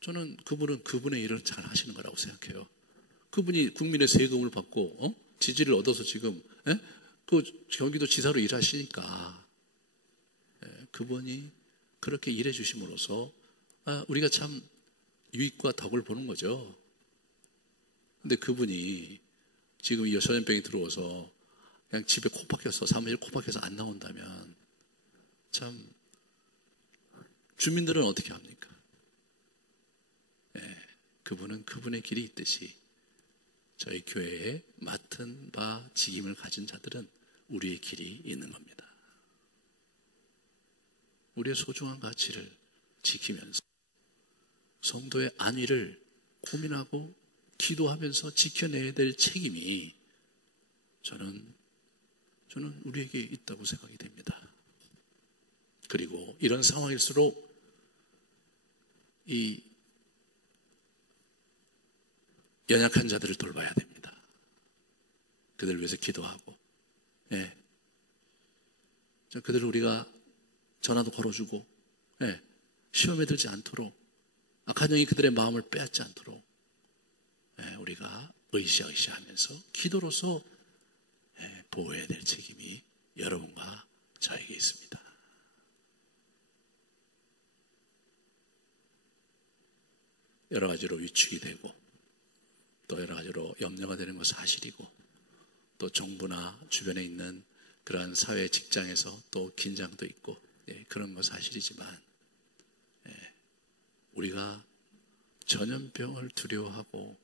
저는 그분은 그분의 일을 잘 하시는 거라고 생각해요. 그분이 국민의 세금을 받고 지지를 얻어서 지금 그 경기도 지사로 일하시니까 그분이 그렇게 일해 주심으로써 우리가 참 유익과 덕을 보는 거죠. 근데 그분이 지금 이 전염병이 들어와서 그냥 집에 코 박혀서, 사무실 코 박혀서 안 나온다면 참 주민들은 어떻게 합니까? 그분은 그분의 길이 있듯이 저희 교회에 맡은 바 직임을 가진 자들은 우리의 길이 있는 겁니다. 우리의 소중한 가치를 지키면서 성도의 안위를 고민하고 기도하면서 지켜내야 될 책임이 저는 우리에게 있다고 생각이 됩니다. 그리고 이런 상황일수록 이 연약한 자들을 돌봐야 됩니다. 그들을 위해서 기도하고, 그들을 우리가 전화도 걸어주고, 시험에 들지 않도록, 악한 영이 그들의 마음을 빼앗지 않도록 우리가 으쌰으쌰하면서 기도로서 보호해야 될 책임이 여러분과 저에게 있습니다. 여러 가지로 위축이 되고 또 여러 가지로 염려가 되는 건 사실이고, 또 정부나 주변에 있는 그러한 사회 직장에서 또 긴장도 있고 그런 건 사실이지만 우리가 전염병을 두려워하고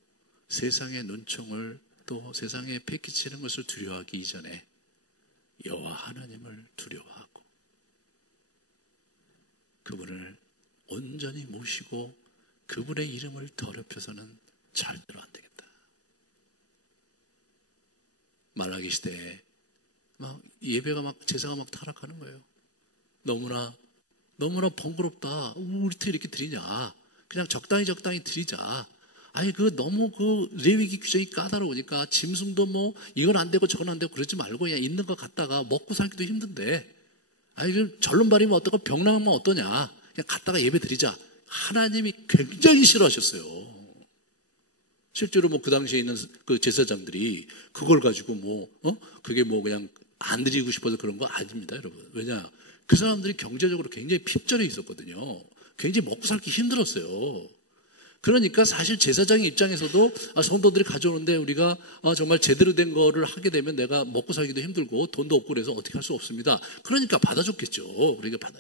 세상의 눈총을 또 세상에 패기치는 것을 두려워하기 이전에 여호와 하나님을 두려워하고 그분을 온전히 모시고 그분의 이름을 더럽혀서는 절대로 안 되겠다. 말라기 시대에 막 예배가 막 제사가 막 타락하는 거예요. 너무나 번거롭다. 우리 어떻게 이렇게 드리냐? 그냥 적당히 드리자. 아니 너무 레위기 규정이 까다로우니까 짐승도 이건 안 되고 저건 안 되고 그러지 말고 그냥 있는 거 갖다가 먹고 살기도 힘든데, 아니 절름발이면 어떠고 병나면 어떠냐? 그냥 갖다가 예배 드리자. 하나님이 굉장히 싫어하셨어요. 실제로 그 당시에 있는 그 제사장들이 그걸 가지고 그게 그냥 안 드리고 싶어서 그런 거 아닙니다, 여러분. 왜냐? 그 사람들이 경제적으로 굉장히 핍절해 있었거든요. 굉장히 먹고 살기 힘들었어요. 그러니까 사실 제사장의 입장에서도 성도들이 가져오는데 우리가 정말 제대로 된 거를 하게 되면 내가 먹고 살기도 힘들고 돈도 없고 그래서 어떻게 할 수 없습니다. 그러니까 받아줬겠죠. 그러니까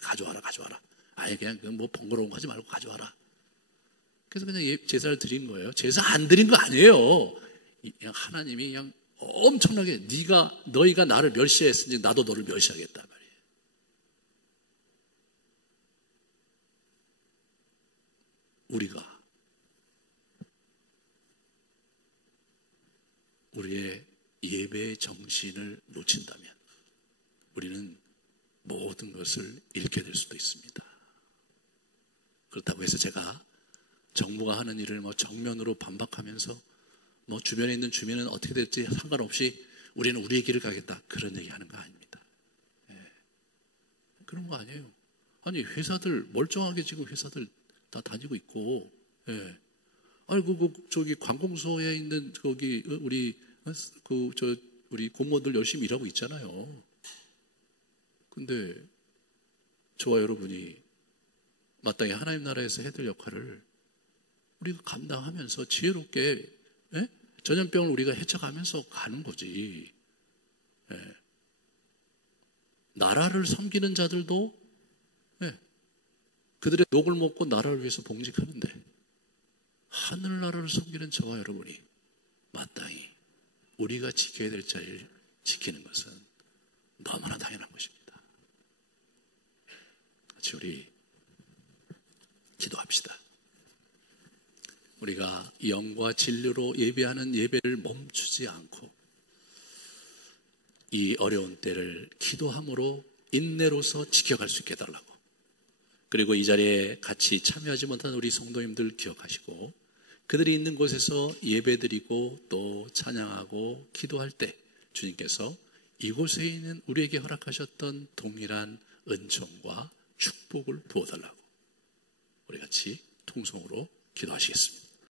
가져와라. 아예 그냥 번거로운 거 하지 말고 가져와라. 그래서 그냥 제사를 드린 거예요. 제사 안 드린 거 아니에요. 그냥 하나님이 그냥 엄청나게 너희가 나를 멸시했으니 나도 너를 멸시하겠다 말이에요. 우리가 우리의 예배의 정신을 놓친다면 우리는 모든 것을 잃게 될 수도 있습니다. 그렇다고 해서 제가 정부가 하는 일을 정면으로 반박하면서 주변에 있는 주민은 어떻게 될지 상관없이 우리는 우리의 길을 가겠다, 그런 얘기 하는 거 아닙니다. 그런 거 아니에요. 아니, 회사들 멀쩡하게 지금 회사들 다 다니고 있고, 아이고 저기 관공서에 있는 거기 우리 공무원들 열심히 일하고 있잖아요. 근데 저와 여러분이 마땅히 하나님 나라에서 해야 될 역할을 우리가 감당하면서 지혜롭게 전염병을 우리가 헤쳐가면서 가는 거지. 나라를 섬기는 자들도 그들의 녹을 먹고 나라를 위해서 봉직하는데 하늘나라를 섬기는 저와 여러분이 마땅히 우리가 지켜야 될 자리를 지키는 것은 너무나 당연한 것입니다. 같이 우리 기도합시다. 우리가 영과 진리로 예배하는 예배를 멈추지 않고 이 어려운 때를 기도함으로 인내로서 지켜갈 수 있게 해달라고, 그리고 이 자리에 같이 참여하지 못한 우리 성도님들 기억하시고 그들이 있는 곳에서 예배드리고 또 찬양하고 기도할 때 주님께서 이곳에 있는 우리에게 허락하셨던 동일한 은총과 축복을 부어달라고 우리 같이 통성으로 기도하시겠습니다.